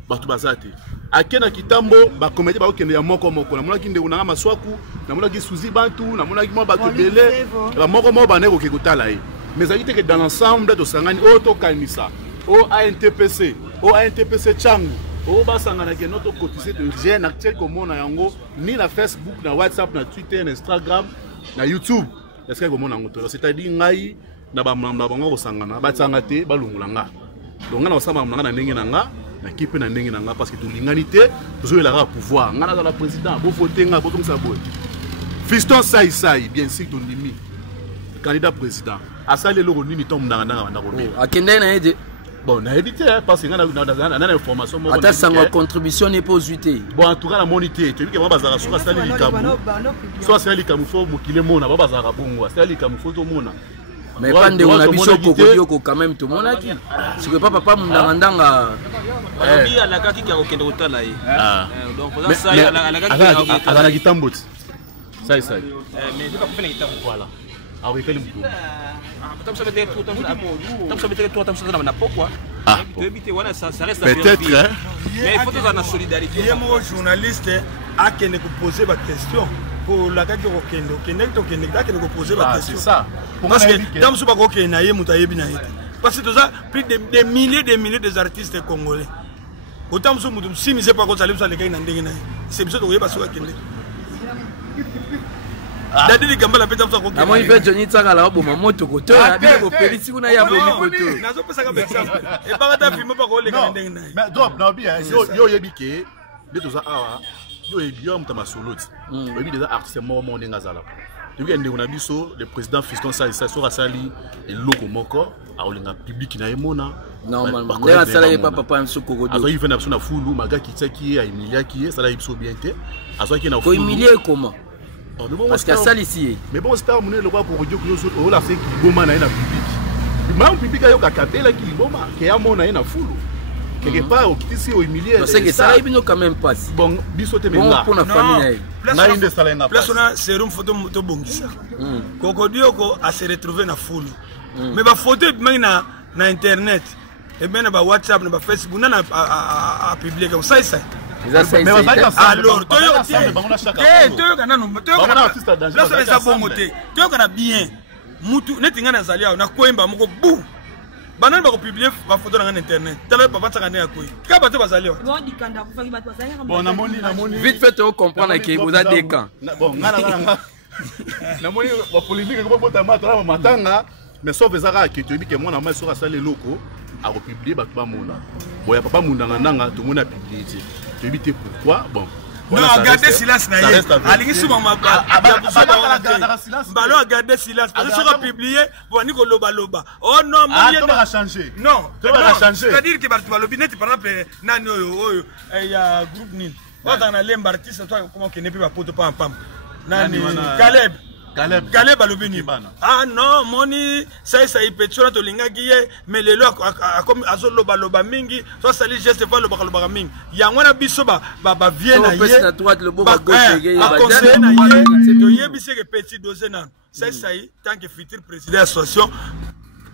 bato baza te ake na kitambo bakomete bakokende ya moko namonaki ndeko nanga maswaku namonaki suzi bantu namonaki mwa bato ebele bamoko banaye koke kotala ye mais ezalaki teke dans l'ensemble tosangani oyo tokanisa o ANTPC cangu oyo basanganaki no tokotise jeune actuel komona yango ni na Facebook na WhatsApp na Twitter na Instagram na YouTube est-ce que komona yango to c'est-à-dire ngai na bamamba bango kosangana batsanga te balungula nga donc nga na osamba nga na ndenge na nga na kipe na ndenge na nga parce que tolingani te tozoyelaka pouvoir nga nazala président bovote nga botongisa boye Fiston Sai bien sûr tondimi candidat président asali eloko nini to mundanga ndanga banda kobela akende na yede bon na éviter parce que nga na information moko ata sango contribution n'est pas usuité bon en tout cas la monité tu dis que moi bazaka soka sali likamu so sali likamu fo mokile mona bazaka bongo sali likamu fo to mona mais pas de on a biso kokodioko quand même tout mon aki si que papa mundanga bi alaka ki kokende kotala ye donc ça ala kitamboti sai mais pas faire kitambo voilà avec quel mouton peut-être mais il faut que la solidarité il y a journaliste a qui ne poser ma question pour la kaki kokende ko poser ma question c'est ça parce que dans ce pas kokende na ye mutayebi na yete parce que ça plus de milliers des artistes congolais autant so mutum si mise pas ko salim sa le kai na ndenge na c'est biso to yeba so kokende Dadi gambala peta msa kokende. Amo ife Johnny tsanga la oboma moto koto ya bile ko pelisi kuna ya bomi koto. Nazo pesa ka exemple. E ba ta film ba ko le ka ndenge na. Mais drop na bi yo yebike de toza awa yo yebi yo mutama soloti. Yebi des artistes mo ndenge zala. Depuis ndenge na biso le président Fiston Sai so rasali eloko moko a olinga public na emona. Normalement ndenge sala ye papa mso kokodo. Azo yifena biso na fulu maga kitaki ya Emilia ki sala biso bien te. Azo ki na fulu. Ko Emilia comment? Parce qu'il y a ça ici. Mais bon, c'est un moment où on dit que on a fait qu'il y a un public. Même public a eu un capella qui est un foule. Quelque part, ici au milieu. C'est que ça il quand même pas. Bon, bisoté bon pour la famille. Là, on a sérum photo moto bongisa. Kokodio ko a se retrouver na foule. Mais ba photo na internet. Et bien na ba WhatsApp, na ba Facebook, na a publier comme ça. Alors, bien. Mutu netinga na zalia na koemba moko bu. Banani ba ko publier ba photo na internet. Tala papa tsaka na koyi. Ka bato bazalia. Bon na moni vite fait on comprendre que vous avez des camps. Bon ngana na moni ba polémique ko bota matala matanga mais sauf ezaka que tu dis que moi na mai sera sale loko a republier ba ba mona. Bon ya papa mundanga nanga to mona publier. Tu éviter pourquoi bon non regardez silence na ye alingi suma ballon regardez silence parce que sera publié bon ni ko loba oh non on va changer non c'est-à-dire que ba lobi net par exemple nani oyo ya groupe nini on a lemba artiste toi comment que ne peut pas poto pam nani Caleb alobini ah non moni ça il peut tuer to linga giye mais le loi comme azolo baloba mingi so sali geste pas le baloba mingi ya ngwana biso ba vient na ye na droite le boba gauche ye ba conseil na ye to yebise que petit dosé na ça tant que futur président association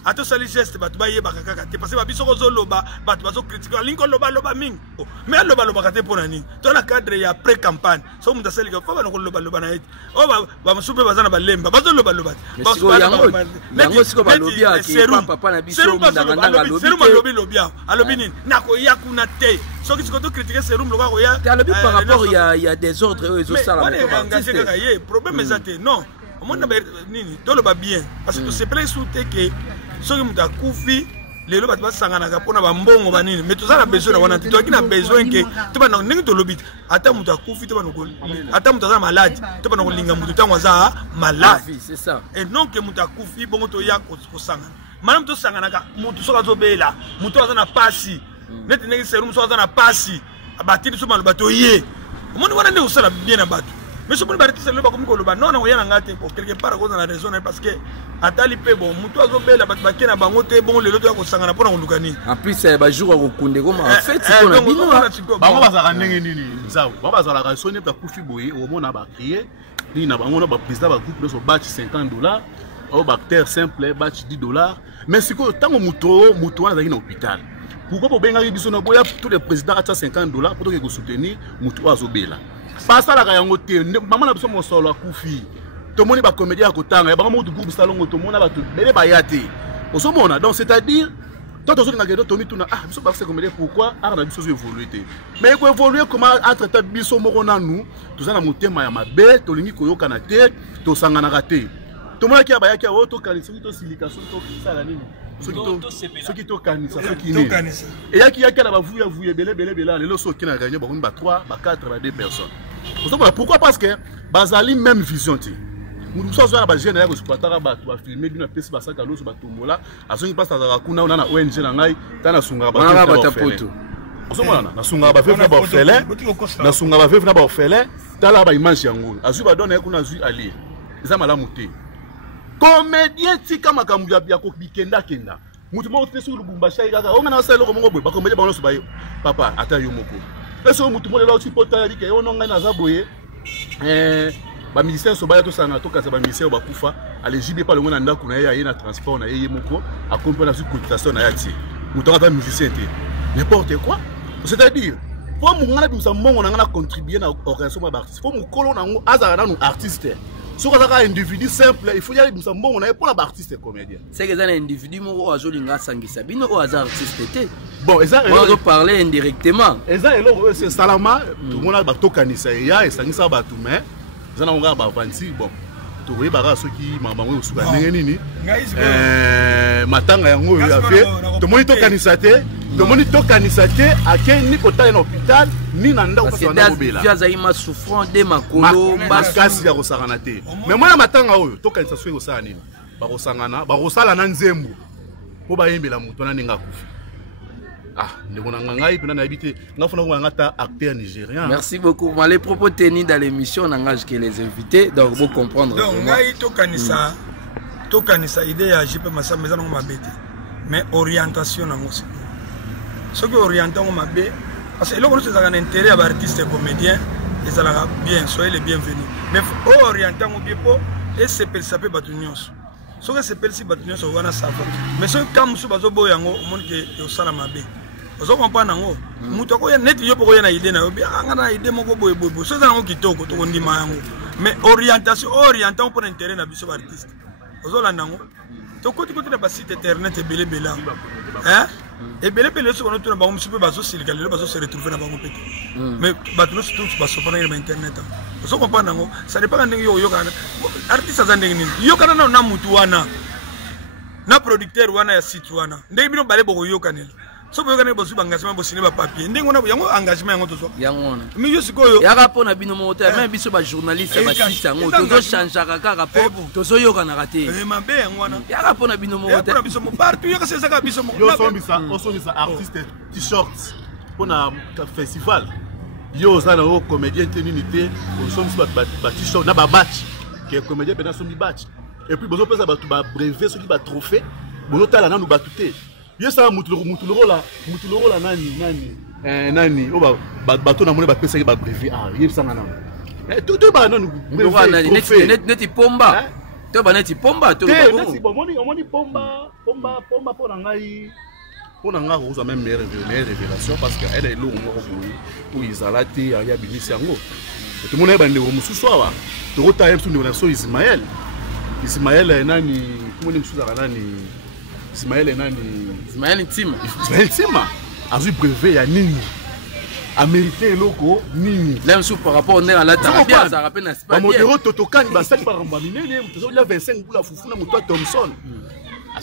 ata osali geste bato bayebaka kaka te parce que babiso kozoloba bato bazokritike alingi koloba mingi mais alobalobaka te mpo na nini to na cadre ya pré campagne so moto asalika fo bana kolobaloba na ye te oyo bamosusu mpe baza na balemba bazolobaloba yango siko balobi ake papa na biso ndangandanga alobi lobi aho alobi nini nakoya kuna te soki siko tokritike serum lokola koya te alobi par rapport ya désordre oyo ezosala engage kaka ye problème eza te non omona nini toloba bien parce que tosepelaki su te ke soki moto akufi lelo bato basanganaka mpona bambongo banini mais toza na besoin na wana te toyaki na besoin ke to bana ndenge tolobi te ata moto akufi ata moto aza malade to bana kolinga moto ntango aza malade et non ke moto akufi bongo toya kosangana malamu tosanganaka moto soki azobela moto aza na pasi neti ndenge serum soki aza na pasi batili so maloba toye omoni wana nde kosala bien na bato mais soki baretisa lelo bakomi koloba non nakoya na nga te po quelque part akoza na raison na ye parce que atali mpe bon moto azobela bato bake na bango te bongo lelo toya kosangana mpona koluka nini en plus bajour akokunde koma feti mpona bino bango bazalaka ndenge nini nzao bango bazalaka so neti akufi boye omona bakrie nini na bango na baprésident bagroupe nyonso bachi $50 oyo bacteur simple bachi $10 mais sikoyo ntango moto wana azalaki na hôpital pourquoi bobengaki biso na boya tous les présidents atia $50 mpo toke kosoutenir moto oyo azobela basalaka yango te mama na biso mosolo akufi tomoni bacomédien ya kotanga ya bango motu groupe salongo tomona bato bele baya te osomona donc c'est-à-dire toi tozolingaka edo tomituna biso bakse comédien pourquoi art na biso ozoévolue te mais ekoévolue comment entretemps biso moko nanu toza na motema ya mabe tolingi koyokana te tosanganaka te tomonaki ya bayaki oyo tokanisa soki tosilika soki tosala nini soki tokanisa soki nini eyaki na bavuyavuya ebele lelo soki na réunion bakomi ba 3 ba 4 ba 2 personnes osomona pourquoi parce que bazali même vision te mutu mosusu azwaka bagene ya koexploitaka bato bafilme bino apesi basaka loso batombola azongi mpasi azalaka kuna ona na ONG na ngai ta nasungaka bapoto osomona nasungaka baveve na baorphelin nasungaka baveve na baorphelin tala baimage yango azwi badona ye kuna azwi alie eza malamu te comédien tika makambo ya kobikendakenda mutu moko te soki lubumbashi ayi kaka onga na osala eloko moko boye bacomédien bango nyonso baye papa ata yo moko esoki mutu mo lelo oti mpo tala dike yo no ngai naza boye bamisicien so baya tosanga tokasa bamisicien oyo bakufa alejibi epa longo na ndako na ye aye na transport na ye ye moko akomi mpo na zwi cotisation na ye atie mutu anga ata musicien te n'importe quoi c'est-à-dire fo monga na bimisa mbongo na nga na contribuer na organisation ya baartiste fo mokolo nango azala nanu artiste soki azaka individu simple il faut ya bimisa mbongo na ye mpona baartiste comédien seke eza na individu moko oyo azolinga asangisa bino oyo aza artiste te bon azoparle indirectement eza eloko oyo esalama tomona batokanisa eya esangisa bato mais eza nango kaka bavanti bon tokoyebaka soki makambo yango ekosuka ndenge nini matanga yango oyo ave tomoni tokanisa te akeni kotala na hôpital ni na ndako kasi wana kobela azali masouffrant de makolo makasi ya kosangana te mais mwana matanga oyo tokanisa soki ekosala nini bakosangana bakosala na nzembo mpo bayembela moto wana ndenge akufi ndeko na ngai mpena nayebi te ngafuna kobanga ata acteur nigérien. Merci beaucoup. Les propos tenus dans l'émission n'engagent que les invités, donc vous comprendre. Donc ngai tokanisa idée ya JP Massamba eza nango mabe te mais orientation nango soki orientant ngo mabe parce que eloko nyonso ezalaka na intérêt ya baartiste comédien ezalaka bien, soyez les bienvenus, mais orientant ngo bien mpo esepelisa mpe bato nyonso soki esepelisi bato nyonso wana sava mais soki ka mosusu bazoboya yango omoni ke eosala mabe ozokomprendre nango moto akoya neti yo mpo koya na ide na yo anga na ide moko boyeboye so eza nango kitoko tokondima yango mais orientation orientant mpona intérêt na biso baartiste ozolanda yango tokoti na basite internet ebelebele ebelebele soki banotuna bango mosusu mpe bazosilika lelo bazose retrouve na bango pete mais bato nyonso tutu basopanaki na bainternet ozokomprendre yango ça dépend ndenge yo oyokana artiste aza ndenge nini yokana nano na mutu wana na producteur wana ya site wana ndenge bino bale bokoyokanela so boyokana bozwi baengagement bosine bapapier ndenge wana yango engagement yango tozwa yango wana mais yo sikoyo yaka mpona bino moko te même biso bajournaliste basite yango tozochangeaka kaka mpo tozoyokanaka te mabe yango wana yaka mpona bino moko te biso partout yoka sezaka biso moko osombisa artiste t-shirt mpona festival yo oza na yo comédien te nini te osombisa ba-t-shirt na babatch ke comédien mpena asombi batch et puis bozopesa bato babrevet soki batrophée bozotala nanu bato te yo sala mutu lokola nani oyo bato na moni bapesaki babrevet yebisanga nano toyebaka nanu neti pomba to baneti pomba to nasi omoni pomba pour ngai kozwa même meilleure révélation parce que elle est eloko moko boye po ezala te aya bimisi yango tomona ye bandeko mosusu awa tokotala ye mosusu ndeko na biso Ismaël nani komoni mosusu azaka nani Ismaël Ntima azwi brevet ya nini amérité eloko nini là sous par rapport à la tarabia ça rappelle n'est-ce pas modéro totokani basali par mbamine tozo la 25 bula fufuna muto Thomson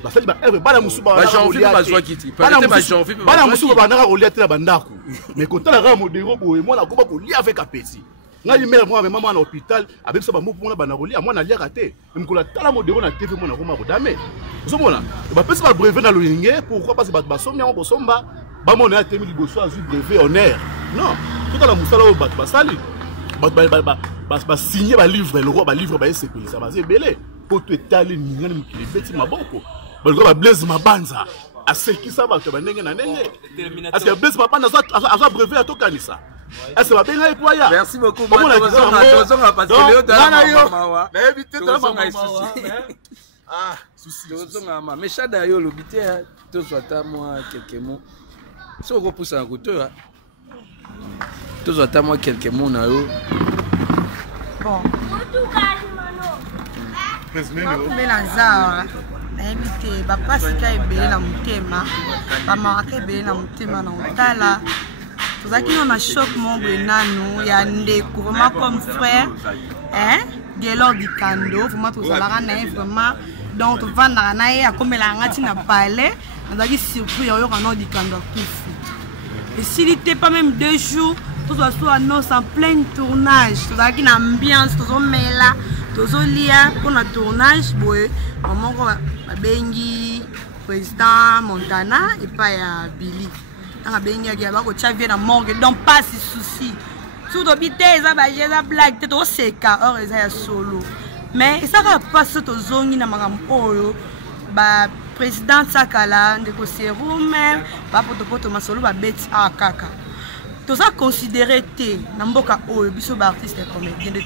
basali ba eve bala musu ba janvier bazwa kiti peut-être janvier bala musu ba naka kolia tela bandako mais kotala ka modéro boye mwana koba kolia avec apeti ngai mère moi maman na hôpital abebisa ba mopo mona bana kolia mwana lia raté mkola tala modéro na TV mona koma kodame ozomona ba pesa ba brevet na loyenge pourquoi parce que ba somi yango bosomba ba mona ya temi liboso azui brevet honneur non tout à la musala au bat basali ba signer ba livre le roi ba livre ba sécurité ça va c'est belé pour te taler ngani mukili beti maboko ba le roi ba blaze mabanza a sekisa ba to ba ndenge na ndenge parce que blaze mabanza a brevet à to kanisa est-ce que va bien aller pour ya merci beaucoup moi on va passer Léo dans mawa mais éviter dans mawa ah souci tozonga mais chada yo lobité to soit moi quelques mots so ko poussa en côté tozwa ta moi quelques mots na yo bon bakumela nzawa nayebi te bapasika ebele na motema bamawaka ebele na motema na otala tozalaki na choc mo boye nanu ya ndeko vraiment comme frère Gaylor Dikando vraiment tozalaka na ye vraiment donc tovandaka na ye akomelaka ntina palais nazalaki surpris ya oyoka no Dikando akufi esili te pas même 2 jours tout soit annonce en plein tournage tozalaki na ambiance tozomela tozolia mpona tournage boye mamoko babengi président Montana epai ya Billy nanga bengiaki bakotia vie na morgue donc pas si souci tout obi te eza baje eza blague te tozoseka or eza ya solo mais esaka passe tozongi na makambo oyo président Sakala ndeko serume bapotopoto masolo babeti kaka toza considéré te na mboka oyo biso ba artiste comédien de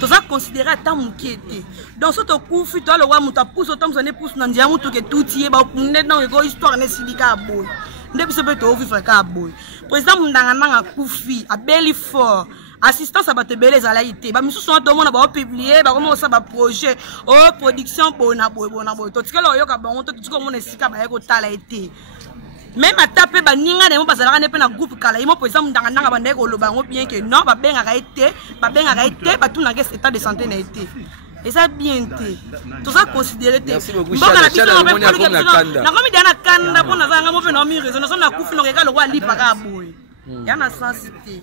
toza considéré ata mukie te donc so tokufi to alo wa muta pousse autant mzone pousse na ndia mutu ke tuti ye ba kunde na ego histoire ne silika boy nde biso be to vivre ka boy président mundanga nanga kufi abeli fort assistance à batebele zalaïté ba misusu to mona ba publier ba comment ça ba projet production bona to tikelo yoka bango to tiko mona sika ba yeko tala été même atape ba ninga ne mo bazalaka ne pe na groupe kala imo président mundanga nanga ba ndeko lo bango bien que non ba benga été ba tuna ke état de santé na été et ça bien té tout ça considéré té mboka na biso na komi dana kanda pona zanga mo fe no mi raison na kufi no ke ka lo wa lipa ka boy yana sensité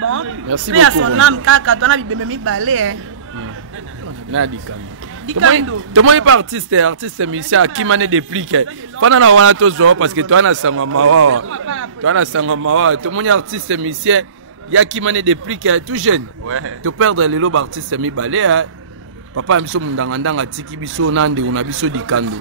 bon merci beaucoup son âme kaka tona bibeme mibale na Dikando tomoni pa artiste musicien akimane déplique pendant na wana tozo parce que toi na sanga mawa tomoni artiste musicien ya kimane déplique tout jeune to perdre les lob artiste mibale papa biso mundanga tiki biso nande ona biso Dikando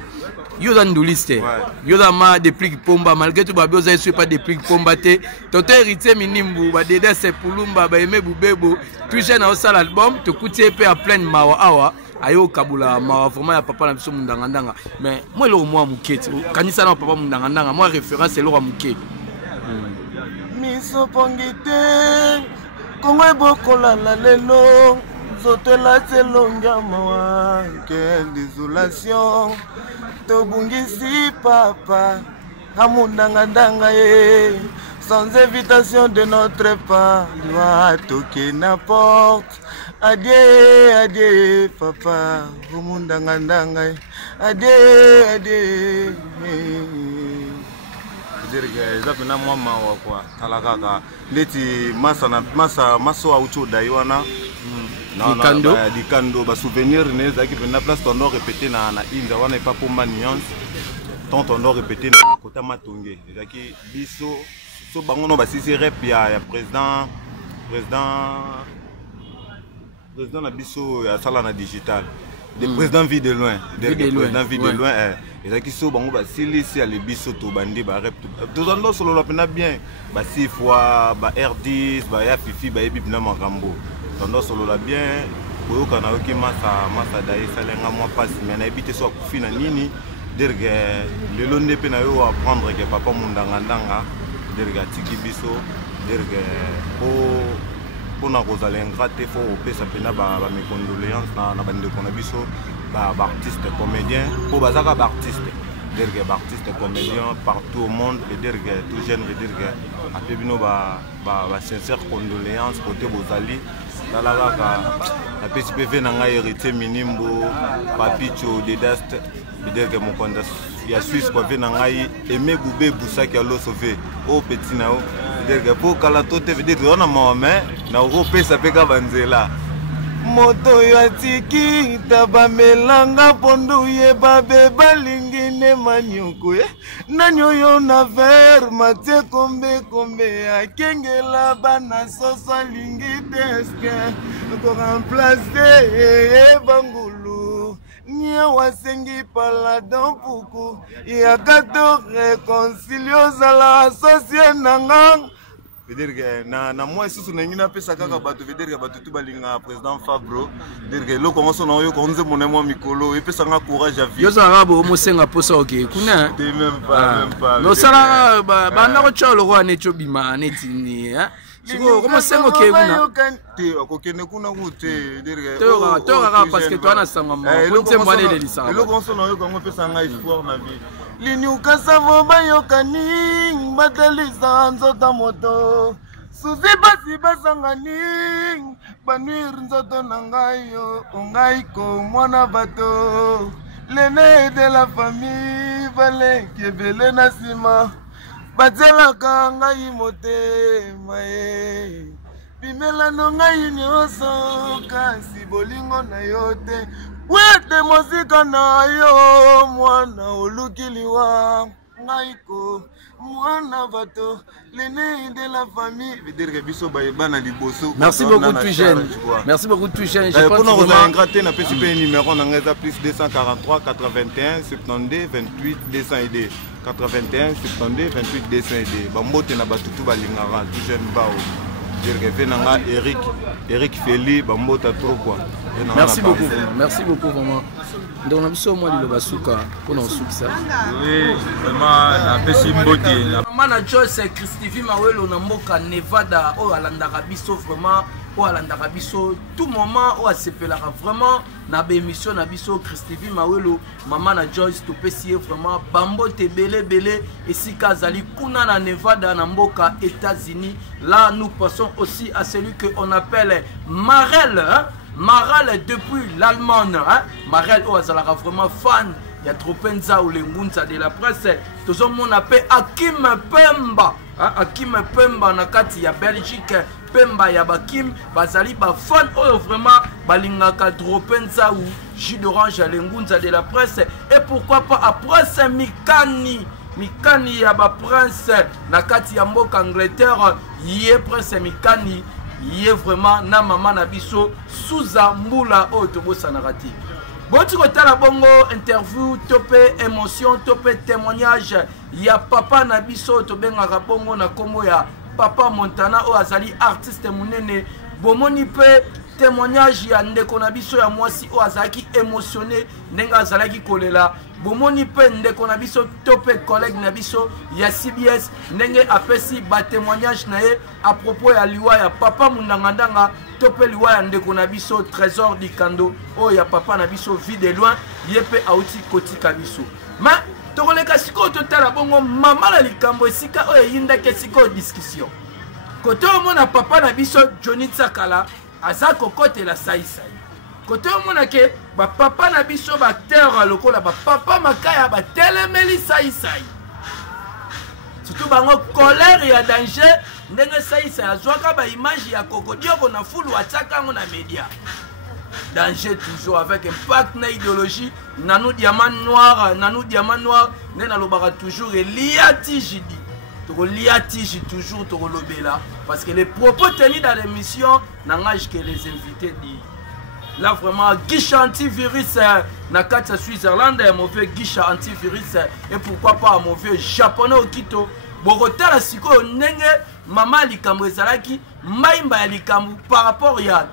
yo dans nduliste yo da ma déplique pomba malgré tout ba boza pas déplique pomba te tonto héritier minimbu ba dede c'est pulumba ba aimé bubebo tout jeune au sal album to kutie pe à plein mawa awa ayo kabula mawa vraiment ya papa na biso mundanga mais moi le moi muketi kanisa na papa mundanga moi référence c'est le roi muketi miso pongite kongo bokola la lelo zotela telonga mawa quelle désolation tobungisi papa amundanga ye sans invitation de notre part doit toquer n'importe adieu papa amundanga adieu dire que ça pena moi mawa quoi talakaka leti masa aucho daiwana Dikando ba souvenir ne zaki pena place tondo répéter na inza wana pas pour nuance tondo répéter na kota matonge zaki biso so bango no ba sisi rep ya président na biso ya sala na digital le président vit de loin et zaki so bango ba silisi ale biso to bandi ba rep to tondo solo la pena bien ba 6 fois ba R10 ba ya fifi ba ebi na makambo tondo solo la bien koyoka na yoki masa da esalenga mwa pasi me nayebi te so akufi na nini dirge lelo nde mpe na yo apprendre ke papa mundanga-ndanga dirge atiki biso dirge mpona kozala ingrat te fo opesa mpena bamecondoléance na bandeko na biso baartiste comédien mpo bazaka baartiste dirge baartiste comédien partout au monde et dirge tout jeune dirge ape bino basincère condoléance kote bozali tala kaka napesi mpe ve na ngai héritier minimbo papicho dedaste dirge mokonzi ya Suisse kwa ve na ngai aime bube busaki aloso ve o petit na yo dirge mpo kala to te dirge wana mawa me na okopesa mpe ka banzela moto oyo atiki tabamelanga pondu yeba be balingi ne manyoko nani oyo na ver matie kombe akengela bana soso alingi te eske koremplace bangulu nia wasengi paladon puku yakato réconcilie ozala asocie nanga. Veut dire que na moi sous na ngina pesa kaka bato veut dire que bato tu balinga président Fabro dire que lo commence na yo konze monemo mikolo et pesa nga courage à vie yo za rabo mo senga posa ok kuna de même pas no sala ba na ko cholo ko anecho bima anetini siko comment sengo ke kuna te okokene kuna kute dire que to parce que toi na sanga mo konze mwane de lisa lo commence na yo kongo pesa nga espoir na vie linyukasavo bayokani batalisa nzoto moto suzi basi basangani banuire nzoto na ngai yo ongai ko mwana bato lene de la famille baleki ebele na nsima batielaka ngai motema ye bimelano ngai nyonso kasi bolingo na yo te wete mozika na yo mwana olukiliwa ngaiko mwana bato l'aîné de la famille veut dire que biso bayebana liboso. Merci beaucoup tout jeune. Merci beaucoup tout jeune. Je pense vraiment ingraté na PCP numéro na ngeza plus 243 81 72 28 200 81 72 28 200 bambote na batutu balingara tout jeune bao. Dire que venanga Eric Feli bambota trop quoi. Merci beaucoup vraiment. Donc on a besoin moi de basuka pour nous ça. Oui, vraiment la pesi mbote. Manager c'est Christivi Mawelo na mboka Nevada au alandaka biso vraiment au alandaka biso tout moment au asepelara vraiment na ba émission na biso Christivi Mawelo maman na Joyce to pesi vraiment bambote belé et si kazali kuna na Nevada na mboka États-Unis. Là nous passons aussi à celui que on appelle Marel Marel depuis l'Allemagne, hein? Marel Oazala vraiment fan. Il y a Tropenza ou les Ngunza de la presse. Tout le monde appelle Hakim Pemba. Hakim Pemba nakati ya Belgique. Pemba ya Bakim. Bazali ba fan oh vraiment balingaka Tropenza ou jus d'orange les Ngunza de la presse. Et pourquoi pas après c'est Mikani ya ba prince nakati ya mboka Angleterre. Yé prince Mikani. Il est vraiment na maman nabiso Souza Mbula Otobo Sanarati. Boti kotala bongo interview topé émotion topé témoignage ya papa nabiso tobenga bongo na kombo ya Papa Montana o azali artiste munene bomoni pe témoignage ya ndeko nabiso ya mwasi o azaki émotionné ndenga azalaki kolela bomoni pe ndeko nabiso topé collègue nabiso ya CBS ndenge apesi ba témoignage na ye à propos ya liwa ya papa mundangandanga topé liwa ya ndeko nabiso trésor du kando o ya papa nabiso vie de loin yepe auti kotika biso ma tokoleka siko totala bongo mama la likambo esika o yinda ke siko discussion koto mona papa nabiso Johnny Tsakala azako kote la saisai kote mona ke ba papa na biso ba acteur lokola ba papa makaya ba telemeli saisai surtout bango colère ya danger ndenge saisai azwaka ba image ya kokodio na fulu ataka ngo na media danger toujours avec impact na idéologie nanou diamant noir nena lobaka toujours liati jidi to liati toujours to lobela parce que les propos tenus dans l'émission n'engagent que les invités disent. Là vraiment guichet antivirus na kati Switzerland mauvais guichet antivirus et pourquoi pas mauvais japonais au Kito bokotala siko ndenge mama likambo ezalaki maimba ya likambo par rapport ya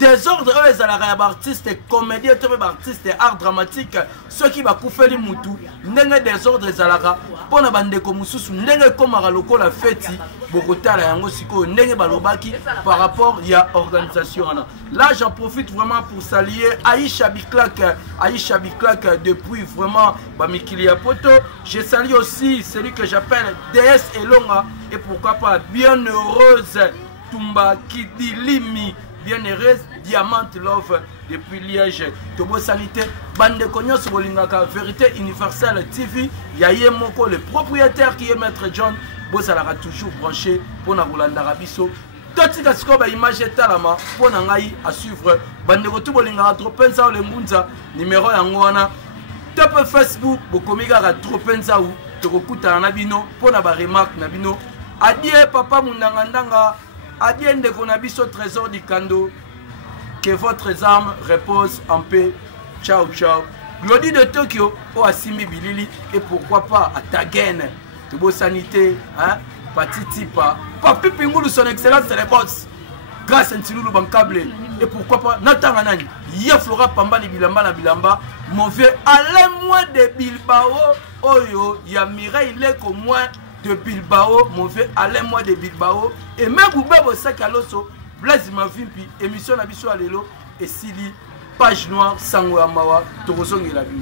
désordre oyo ezalaka ya baartiste comédien to mpe baartiste art dramatique soki bakufeli mutu ndenge désordre ezalaka mpo na bandeko mosusu ndenge ekomaka lokola feti bokotala yango sikoyo ndenge balobaki par rapport ya organisation wana. Là j'en profite vraiment pour saluer Aïcha Biklak depuis vraiment bamikili ya poto. Je salue aussi celui que j'appelle DS Elonga et pourquoi pas bienheureuse Tumba Kidilimi, bienheureuse Diamant Love depuis Liège. Tobo Sanité, bande Konyos Bolingaka, Vérité Universelle TV, Yaye Moko, le propriétaire qui est Maître John, Bosalara toujours branché pour na Rolanda Rabiso. Totika sikoba image talama pour na ngai à suivre. Bande Kotu Bolingaka Tropenza ou le Munza, numéro yangoana. Top Facebook, Bokomiga Tropenza ou Tokokuta Nabino, pour na ba remarque Nabino. Adie papa Mundangandanga. Adien de Konabiso trésor du Kando, que votre âme repose en paix. Ciao, ciao. Glody de Tokyo, au Asimi Bilili, et pourquoi pas à Tagen, Tubo Sanité, hein, Patitipa, Papi Pingulu, son excellence, c'est les boss. Grâce à Ntilulu Bankable, et pourquoi pas Natanganani, Yaflora Pamba de Bilamba, la Bilamba, mon vieux, allez-moi de Bilbao, Oyo, Yamireille, il est comme moi. De Bilbao, mon vieux Alain moi de Bilbao et même Boubabo Sakaloso, Blaise Mavimpi, émission Nabiso Alelo et Sili, page noire, Sango Amawa, Torosong et la vie.